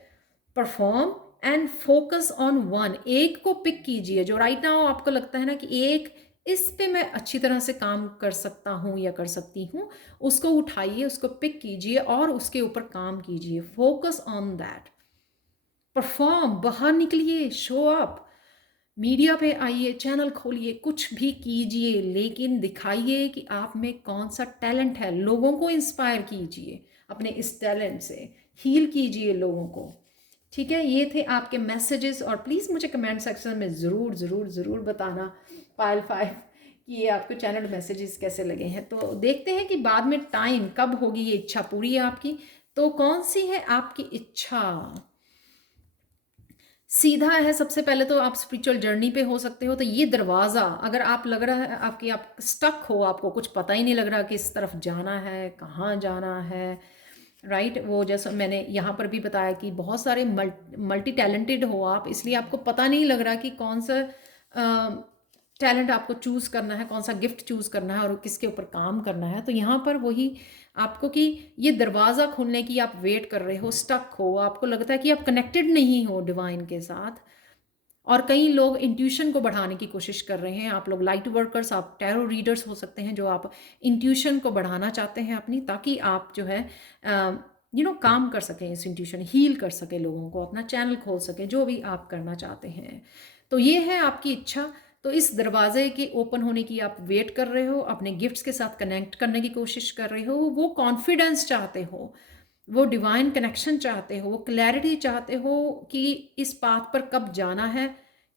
perform and focus on one. एक को पिक कीजिए, जो राइट नाउ आपको लगता है ना कि एक, इस पे मैं अच्छी तरह से काम कर सकता हूँ या कर सकती हूँ, उसको उठाइए, उसको पिक कीजिए और उसके ऊपर काम कीजिए। फोकस ऑन दैट, परफॉर्म, बाहर निकलिए, शो अप, मीडिया पे आइए, चैनल खोलिए, कुछ भी कीजिए, लेकिन दिखाइए कि आप में कौन सा टैलेंट है। लोगों को इंस्पायर कीजिए अपने इस टैलेंट से, हील कीजिए लोगों को, ठीक है। ये थे आपके मैसेजेस, और प्लीज़ मुझे कमेंट सेक्शन में ज़रूर ज़रूर ज़रूर बताना, पायल 5, कि ये आपको चैनल मैसेजेस कैसे लगे हैं। तो देखते हैं कि बाद में टाइम कब होगी ये इच्छा पूरी है आपकी। तो कौन सी है आपकी इच्छा? सीधा है, सबसे पहले तो आप स्पिरिचुअल जर्नी पे हो सकते हो। तो ये दरवाज़ा, अगर आप लग रहा है आपकी, आप स्टक हो, आपको कुछ पता ही नहीं लग रहा कि इस तरफ जाना है, कहाँ जाना है, राइट। वो जैसा मैंने यहाँ पर भी बताया कि बहुत सारे मल्टी टैलेंटेड हो आप, इसलिए आपको पता नहीं लग रहा कि कौन सा टैलेंट आपको चूज़ करना है, कौन सा गिफ्ट चूज़ करना है और किसके ऊपर काम करना है। तो यहाँ पर वही आपको कि ये दरवाज़ा खोलने की आप वेट कर रहे हो, स्टक हो, आपको लगता है कि आप कनेक्टेड नहीं हो डिवाइन के साथ। और कई लोग इंट्यूशन को बढ़ाने की कोशिश कर रहे हैं, आप लोग लाइट वर्कर्स, आप टैरो रीडर्स हो सकते हैं, जो आप इंट्यूशन को बढ़ाना चाहते हैं अपनी, ताकि आप जो है काम कर सकें, इस इंट्यूशन हील कर सके लोगों को, अपना चैनल खोल सकें, जो भी आप करना चाहते हैं। तो ये है आपकी इच्छा। तो इस दरवाजे के ओपन होने की आप वेट कर रहे हो, अपने गिफ्ट्स के साथ कनेक्ट करने की कोशिश कर रहे हो, वो कॉन्फिडेंस चाहते हो, वो डिवाइन कनेक्शन चाहते हो, वो क्लैरिटी चाहते हो कि इस पाथ पर कब जाना है,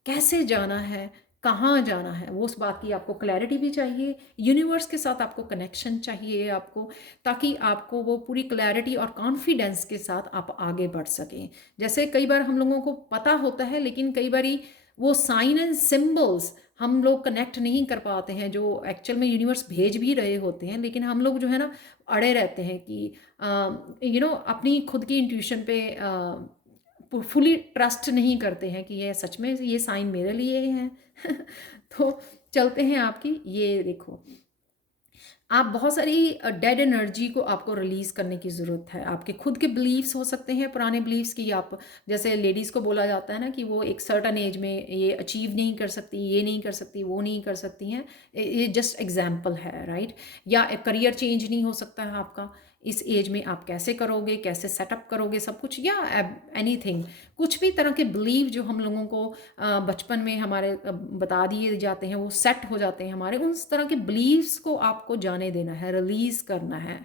कैसे जाना है, कहाँ जाना है, वो उस बात की आपको क्लैरिटी भी चाहिए। यूनिवर्स के साथ आपको कनेक्शन चाहिए आपको, ताकि आपको वो पूरी क्लैरिटी और कॉन्फिडेंस के साथ आप आगे बढ़ सकें। जैसे कई बार हम लोगों को पता होता है, लेकिन कई बारी वो साइन एंड सिंबल्स हम लोग कनेक्ट नहीं कर पाते हैं, जो एक्चुअल में यूनिवर्स भेज भी रहे होते हैं, लेकिन हम लोग जो है ना अड़े रहते हैं कि अपनी खुद की इंट्यूशन पे फुली ट्रस्ट नहीं करते हैं कि ये सच में ये साइन मेरे लिए है। तो चलते हैं आपकी, ये देखो, आप बहुत सारी डेड एनर्जी को आपको रिलीज़ करने की ज़रूरत है। आपके खुद के बिलीव्स हो सकते हैं, पुराने बिलीव्स की, आप जैसे लेडीज़ को बोला जाता है ना कि वो एक सर्टन एज में ये अचीव नहीं कर सकती, ये नहीं कर सकती, वो नहीं कर सकती हैं। ये जस्ट एग्जाम्पल है, राइट। या करियर चेंज नहीं हो सकता है आपका इस एज में, आप कैसे करोगे, कैसे सेटअप करोगे सब कुछ, या एनीथिंग, कुछ भी तरह के बिलीव जो हम लोगों को बचपन में हमारे बता दिए जाते हैं, वो सेट हो जाते हैं हमारे, उस तरह के बिलीव्स को आपको जाने देना है, रिलीज़ करना है।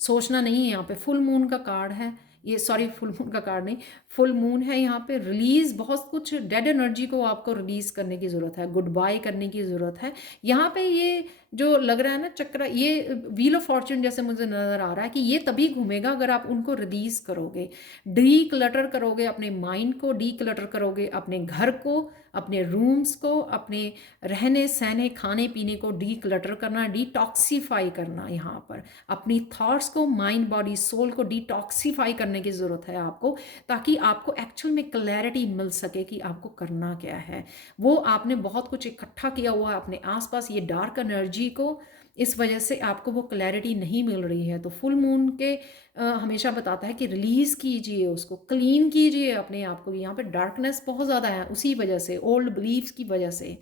सोचना नहीं है। यहाँ पे फुल मून का कार्ड है ये, सॉरी फुल मून का कार्ड नहीं, फुल मून है यहाँ पे। रिलीज़, बहुत कुछ डेड एनर्जी को आपको रिलीज़ करने की ज़रूरत है, गुड बाय करने की ज़रूरत है। यहाँ पे ये जो लग रहा है ना चक्र, ये व्हील ऑफ फॉर्च्यून जैसे मुझे नज़र आ रहा है कि ये तभी घूमेगा अगर आप उनको रिलीज़ करोगे, डी क्लटर करोगे, अपने माइंड को डी क्लटर करोगे, अपने घर को, अपने रूम्स को, अपने रहने सहने खाने पीने को डीक्लटर करना, डिटॉक्सीफाई करना, यहाँ पर अपनी थॉट्स को, माइंड बॉडी सोल को डिटॉक्सीफाई करने की ज़रूरत है आपको, ताकि आपको एक्चुअल में क्लैरिटी मिल सके कि आपको करना क्या है। वो आपने बहुत कुछ इकट्ठा किया हुआ है अपने आसपास, ये डार्क एनर्जी को, इस वजह से आपको वो क्लैरिटी नहीं मिल रही है। तो फुल मून के हमेशा बताता है कि रिलीज़ कीजिए, उसको क्लीन कीजिए अपने आप को। यहाँ पे डार्कनेस बहुत ज़्यादा है, उसी वजह से, ओल्ड बिलीव्स की वजह से।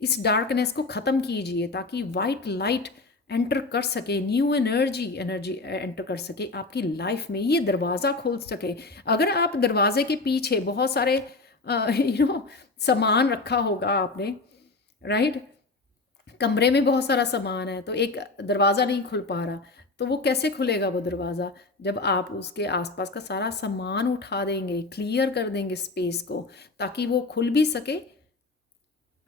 इस डार्कनेस को ख़त्म कीजिए ताकि वाइट लाइट एंटर कर सके, न्यू एनर्जी एंटर कर सके आपकी लाइफ में, ये दरवाज़ा खोल सके। अगर आप दरवाजे के पीछे बहुत सारे सामान रखा होगा आपने, राइट, कमरे में बहुत सारा सामान है, तो एक दरवाज़ा नहीं खुल पा रहा, तो वो कैसे खुलेगा वो दरवाज़ा? जब आप उसके आसपास का सारा सामान उठा देंगे, क्लियर कर देंगे स्पेस को, ताकि वो खुल भी सके,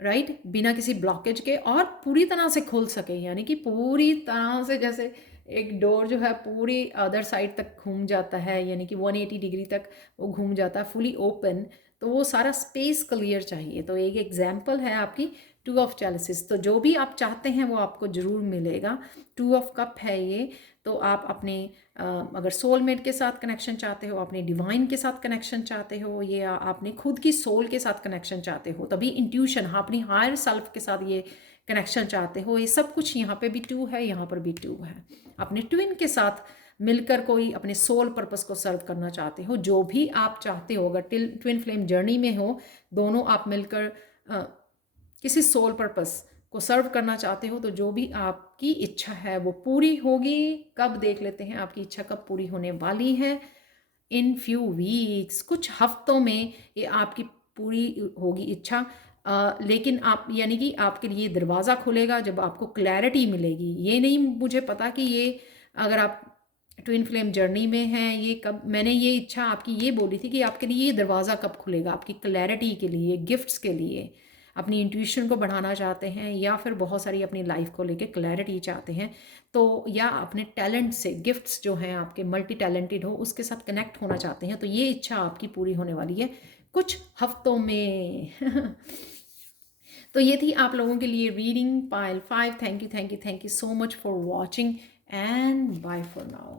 राइट, बिना किसी ब्लॉकेज के, और पूरी तरह से खुल सके। यानी कि पूरी तरह से, जैसे एक डोर जो है पूरी अदर साइड तक घूम जाता है, यानी कि 180 डिग्री तक वो घूम जाता है, फुली ओपन, तो वो सारा स्पेस क्लियर चाहिए। तो एक एग्जांपल है आपकी 2 ऑफ चैलिसेस। तो जो भी आप चाहते हैं वो आपको ज़रूर मिलेगा। 2 ऑफ कप है ये। तो आप अपने अगर सोलमेट के साथ कनेक्शन चाहते हो, अपने डिवाइन के साथ कनेक्शन चाहते हो, या आपने खुद की सोल के साथ कनेक्शन चाहते हो, तभी इंट्यूशन, हाँ, अपनी हायर सेल्फ के साथ ये कनेक्शन चाहते हो, ये सब कुछ यहाँ पे भी 2 है, यहाँ पर भी 2 है। अपने ट्विन के साथ मिलकर कोई अपने सोल पर्पस को सर्व करना चाहते हो, जो भी आप चाहते हो, अगर ट्विन फ्लेम जर्नी में हो, दोनों आप मिलकर किसी सोल पर्पस को सर्व करना चाहते हो, तो जो भी आपकी इच्छा है वो पूरी होगी। कब देख लेते हैं आपकी इच्छा कब पूरी होने वाली है। इन फ्यू वीक्स, कुछ हफ्तों में ये आपकी पूरी होगी इच्छा। लेकिन आप, यानी कि आपके लिए दरवाज़ा खुलेगा जब आपको क्लैरिटी मिलेगी। ये नहीं मुझे पता कि ये, अगर आप ट्विन फ्लेम जर्नी में हैं, ये कब, मैंने ये इच्छा आपकी ये बोली थी कि आपके लिए ये दरवाज़ा कब खुलेगा, आपकी क्लैरिटी के लिए, गिफ्ट्स के लिए, अपनी इंट्यूशन को बढ़ाना चाहते हैं, या फिर बहुत सारी अपनी लाइफ को लेके क्लैरिटी चाहते हैं, तो या अपने टैलेंट से, गिफ्ट्स जो हैं आपके, मल्टी टैलेंटेड हो, उसके साथ कनेक्ट होना चाहते हैं, तो ये इच्छा आपकी पूरी होने वाली है कुछ हफ्तों में। तो ये थी आप लोगों के लिए reading pile 5। Thank you so much for watching, and bye for now.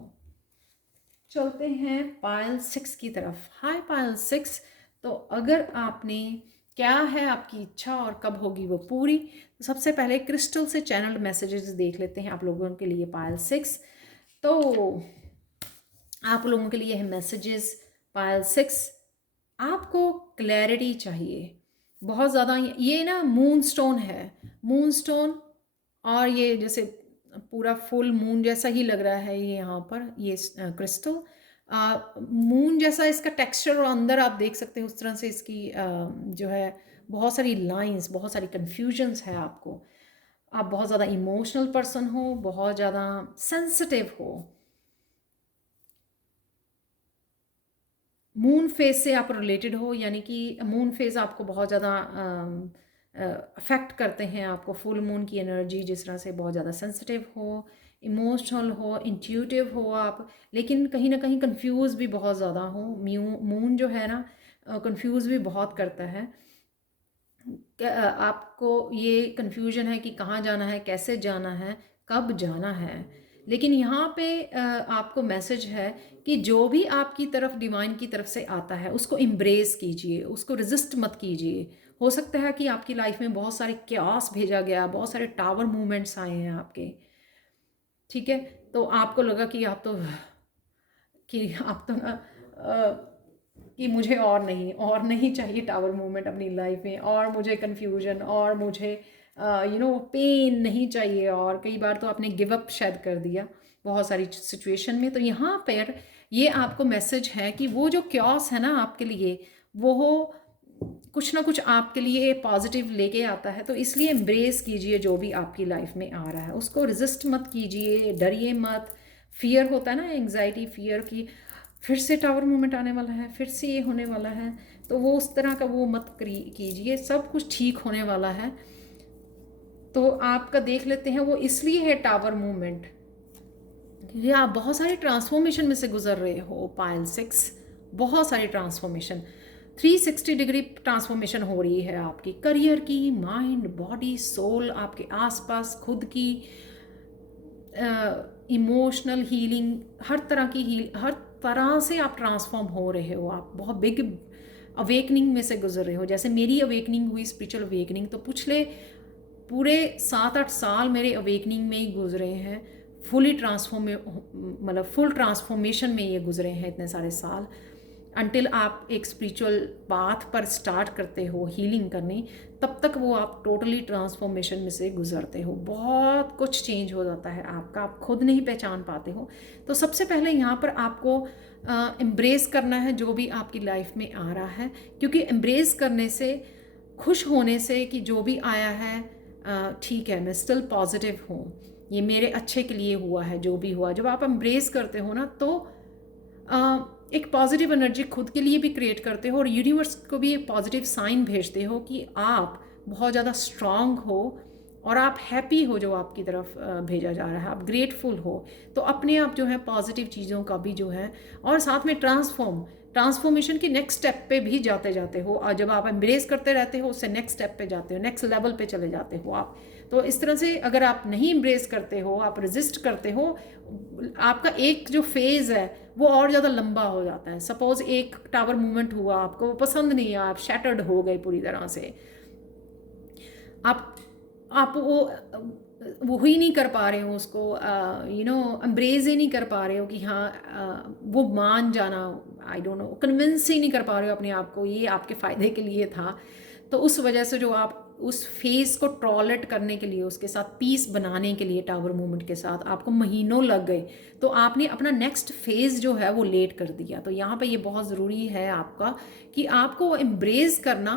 चलते हैं पाइल 6 की तरफ। Hi pile 6। तो अगर आपने, क्या है आपकी इच्छा और कब होगी वो पूरी, तो सबसे पहले क्रिस्टल से चैनल्ड मैसेजेस देख लेते हैं आप लोगों के लिए पाइल 6। तो आप लोगों के लिए है मैसेजेस पाइल 6। आपको क्लैरिटी चाहिए बहुत ज़्यादा। ये ना मून स्टोन है, मून स्टोन, और ये जैसे पूरा फुल मून जैसा ही लग रहा है ये यहाँ पर, ये क्रिस्टल मून जैसा इसका टेक्सचर, और अंदर आप देख सकते हो उस तरह से इसकी जो है बहुत सारी लाइंस, बहुत सारी कन्फ्यूजन्स है आपको। आप बहुत ज़्यादा इमोशनल पर्सन हो, बहुत ज़्यादा सेंसिटिव हो, मून फेज से आप रिलेटेड हो, यानी कि मून फेज आपको बहुत ज़्यादा अफेक्ट करते हैं, आपको फुल मून की एनर्जी जिस तरह से बहुत ज़्यादा सेंसिटिव हो, इमोशनल हो, इंट्यूटिव हो आप, लेकिन कहीं ना कहीं कंफ्यूज भी बहुत ज़्यादा हो। मून जो है ना कंफ्यूज भी बहुत करता है। आपको ये कंफ्यूजन है कि कहाँ जाना है, कैसे जाना है, कब जाना है। लेकिन यहाँ पे आपको मैसेज है कि जो भी आपकी तरफ, डिवाइन की तरफ से आता है, उसको एम्ब्रेस कीजिए, उसको रेजिस्ट मत कीजिए। हो सकता है कि आपकी लाइफ में बहुत सारे क्यास भेजा गया, बहुत सारे टावर मूवमेंट्स आए हैं आपके, ठीक है, तो आपको लगा कि आप तो ना कि मुझे और नहीं चाहिए टावर मूवमेंट अपनी लाइफ में, और मुझे कन्फ्यूजन, और मुझे पेन नहीं चाहिए, और कई बार तो आपने गिव अप शायद कर दिया बहुत सारी सिचुएशन में। तो यहाँ पर ये आपको मैसेज है कि वो जो क्योस है ना आपके लिए, वो कुछ ना कुछ आपके लिए पॉजिटिव लेके आता है। तो इसलिए एम्ब्रेस कीजिए जो भी आपकी लाइफ में आ रहा है, उसको रेजिस्ट मत कीजिए, डरिए मत। फियर होता है ना, एंग्जाइटी, फियर की फिर से टावर मूवमेंट आने वाला है, फिर से ये होने वाला है, तो वो उस तरह का वो मत कीजिए, सब कुछ ठीक होने वाला है। तो आपका देख लेते हैं, वो इसलिए है टावर मूवमेंट क्योंकि आप बहुत सारी ट्रांसफॉर्मेशन में से गुजर रहे हो पाइल 6, बहुत सारी ट्रांसफॉर्मेशन। 360 डिग्री ट्रांसफॉर्मेशन हो रही है आपकी करियर की, माइंड, बॉडी, सोल, आपके आसपास, खुद की इमोशनल हीलिंग, हर तरह की हर तरह से आप ट्रांसफॉर्म हो रहे हो। आप बहुत बिग अवेकनिंग में से गुजर रहे हो। जैसे मेरी अवेकनिंग हुई, स्पिरिचुअल अवेकनिंग, तो पिछले पूरे 7-8 साल मेरे अवेकनिंग में ही गुजरे हैं। फुली ट्रांसफॉर्म, मतलब फुल ट्रांसफॉर्मेशन में ये गुजरे हैं इतने सारे साल। अनटिल आप एक स्पिरिचुअल पाथ पर स्टार्ट करते हो हीलिंग करनी, तब तक वो आप टोटली ट्रांसफॉर्मेशन में से गुजरते हो। बहुत कुछ चेंज हो जाता है आपका, आप खुद नहीं पहचान पाते हो। तो सबसे पहले यहाँ पर आपको एम्ब्रेस करना है जो भी आपकी लाइफ में आ रहा है, क्योंकि एम्ब्रेस करने से, खुश होने से कि जो भी आया है ठीक है, मैं स्टिल पॉजिटिव हूँ, ये मेरे अच्छे के लिए हुआ है, जो भी हुआ। जब आप एम्ब्रेस करते हो ना, तो एक पॉजिटिव एनर्जी खुद के लिए भी क्रिएट करते हो और यूनिवर्स को भी एक पॉजिटिव साइन भेजते हो कि आप बहुत ज़्यादा स्ट्रांग हो और आप हैप्पी हो जो आपकी तरफ भेजा जा रहा है, आप ग्रेटफुल हो। तो अपने आप जो है पॉजिटिव चीज़ों का भी जो है, और साथ में ट्रांसफॉर्मेशन के नेक्स्ट स्टेप पे भी जाते जाते हो। और जब आप एम्ब्रेस करते रहते हो, उससे नेक्स्ट स्टेप पे जाते हो, नेक्स्ट लेवल पे चले जाते हो आप। तो इस तरह से अगर आप नहीं एम्ब्रेस करते हो, आप रेजिस्ट करते हो, आपका एक जो फेज़ है वो और ज़्यादा लंबा हो जाता है। सपोज़ एक टावर मूवमेंट हुआ, आपको वो पसंद नहीं आया, आप शैटर्ड हो गए पूरी तरह से। आप वो ही नहीं कर पा रहे हो उसको, एम्ब्रेस ही नहीं कर पा रहे हो कि हाँ वो मान जाना, I don't know, convince he नहीं कर पा रहे हो अपने आप को ये आपके फ़ायदे के लिए था। तो उस वजह से जो आप उस फेस को टॉलरेट करने के लिए, उसके साथ पीस बनाने के लिए, टावर मूवमेंट के साथ आपको महीनों लग गए, तो आपने अपना नेक्स्ट फेज़ जो है वो लेट कर दिया। तो यहाँ पे ये बहुत ज़रूरी है आपका कि आपको एम्ब्रेस करना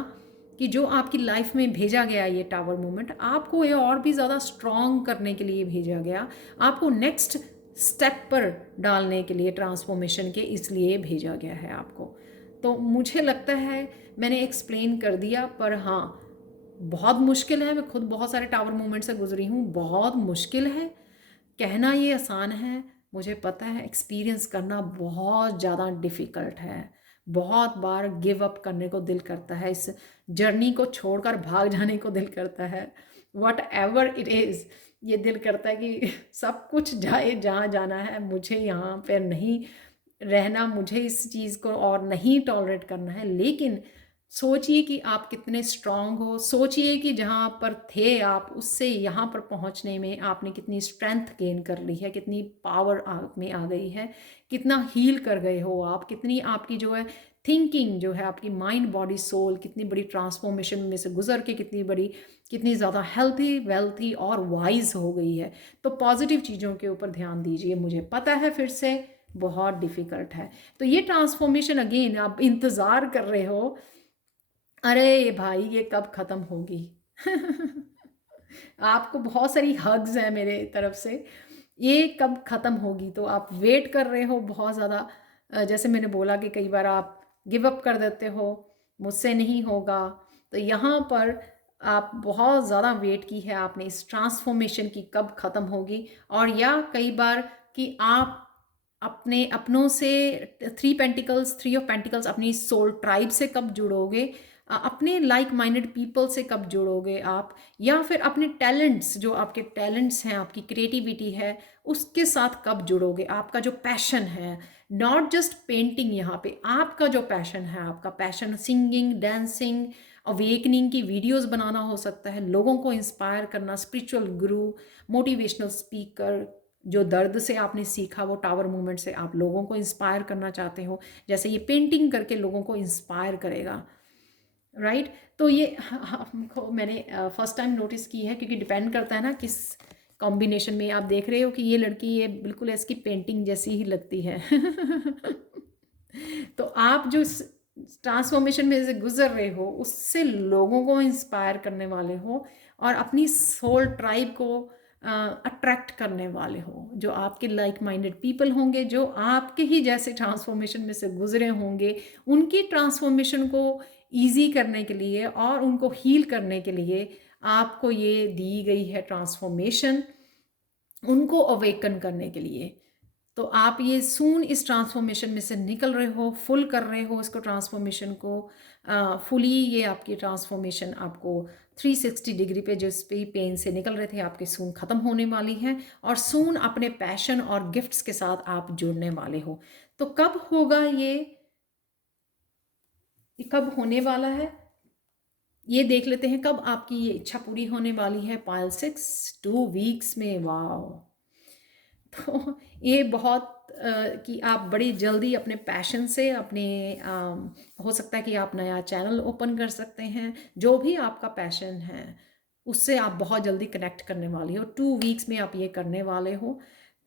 कि जो आपकी लाइफ में भेजा गया ये टावर मूवमेंट, आपको ये और भी ज़्यादा स्ट्रॉन्ग करने के लिए भेजा गया, आपको नेक्स्ट स्टेप पर डालने के लिए ट्रांसफॉर्मेशन के, इसलिए भेजा गया है आपको। तो मुझे लगता है मैंने एक्सप्लेन कर दिया, पर हाँ बहुत मुश्किल है। मैं खुद बहुत सारे टावर मूवमेंट से गुजरी हूँ, बहुत मुश्किल है। कहना ये आसान है, मुझे पता है, एक्सपीरियंस करना बहुत ज़्यादा डिफ़िकल्ट है। बहुत बार गिव अप करने को दिल करता है, इस जर्नी को छोड़कर भाग जाने को दिल करता है। वट एवर इट इज़, ये दिल करता है कि सब कुछ जाए जहाँ जाना है, मुझे यहाँ पर नहीं रहना, मुझे इस चीज़ को और नहीं टॉलरेट करना है। लेकिन सोचिए कि आप कितने स्ट्रांग हो, सोचिए कि जहाँ पर थे आप, उससे यहाँ पर पहुँचने में आपने कितनी स्ट्रेंथ गेन कर ली है, कितनी पावर आप में आ गई है, कितना हील कर गए हो आप, कितनी आपकी जो है थिंकिंग जो है, आपकी माइंड, बॉडी, सोल कितनी बड़ी ट्रांसफॉर्मेशन में से गुजर के कितनी ज़्यादा हेल्थी, वेल्थी और वाइज हो गई है। तो पॉजिटिव चीज़ों के ऊपर ध्यान दीजिए। मुझे पता है फिर से बहुत डिफ़िकल्ट है। तो ये ट्रांसफॉर्मेशन अगेन आप इंतज़ार कर रहे हो, अरे भाई ये कब ख़त्म होगी। आपको बहुत सारी हग्स हैं मेरे तरफ से, ये कब ख़त्म होगी। तो आप वेट कर रहे हो बहुत ज़्यादा। जैसे मैंने बोला कि कई बार आप गिव अप कर देते हो, मुझसे नहीं होगा। तो यहाँ पर आप बहुत ज़्यादा वेट की है आपने इस ट्रांसफॉर्मेशन की, कब ख़त्म होगी। और या कई बार कि आप अपने अपनों से, थ्री ऑफ पेंटिकल्स, अपनी सोल ट्राइब से कब जुड़ोगे, अपने लाइक माइंडेड पीपल से कब जुड़ोगे आप, या फिर अपने टैलेंट्स, जो आपके टैलेंट्स हैं, आपकी क्रिएटिविटी है, उसके साथ कब जुड़ोगे। आपका जो पैशन है, नॉट जस्ट पेंटिंग, यहाँ पे आपका जो पैशन है, आपका पैशन सिंगिंग, डांसिंग, अवेकनिंग की वीडियोस बनाना हो सकता है, लोगों को इंस्पायर करना, स्पिरिचुअल गुरु, मोटिवेशनल स्पीकर, जो दर्द से आपने सीखा वो टावर मूवमेंट से आप लोगों को इंस्पायर करना चाहते हो, जैसे ये पेंटिंग करके लोगों को इंस्पायर करेगा, राइट। तो ये हमको मैंने फर्स्ट टाइम नोटिस की है, क्योंकि डिपेंड करता है ना किस कॉम्बिनेशन में आप देख रहे हो कि ये लड़की, ये बिल्कुल इसकी पेंटिंग जैसी ही लगती है। तो आप जो ट्रांसफॉर्मेशन में से गुजर रहे हो, उससे लोगों को इंस्पायर करने वाले हो और अपनी सोल ट्राइब को अट्रैक्ट करने वाले हो, जो आपके लाइक माइंडेड पीपल होंगे, जो आपके ही जैसे ट्रांसफॉर्मेशन में से गुजरे होंगे। उनकी ट्रांसफॉर्मेशन को ईजी करने के लिए और उनको हील करने के लिए आपको ये दी गई है ट्रांसफॉर्मेशन, उनको अवेकन करने के लिए। तो आप ये सून इस ट्रांसफॉर्मेशन में से निकल रहे हो, फुल कर रहे हो इसको ट्रांसफॉर्मेशन को। फुली ये आपकी ट्रांसफॉर्मेशन आपको 360 डिग्री पे जिस भी पेन से निकल रहे थे आपके सून ख़त्म होने वाली हैं, और सून अपने पैशन और गिफ्ट्स के साथ आप जुड़ने वाले हो। तो कब होगा ये कब होने वाला है ये देख लेते हैं। कब आपकी ये इच्छा पूरी होने वाली है? पायल 6 2 वीक्स में। वाओ! तो ये बहुत कि आप बड़ी जल्दी अपने पैशन से अपने हो सकता है कि आप नया चैनल ओपन कर सकते हैं। जो भी आपका पैशन है उससे आप बहुत जल्दी कनेक्ट करने वाली हो। 2 वीक्स में आप ये करने वाले हो।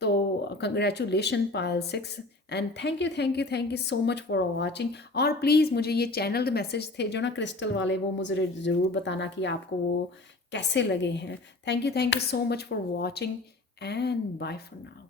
तो congratulation Payal 6, and thank you so much for watching. और प्लीज़ मुझे ये चैनल्ड मैसेज थे जो ना क्रिस्टल वाले, वो मुझे ज़रूर बताना कि आपको वो कैसे लगे हैं। Thank you so much for watching, and bye for now.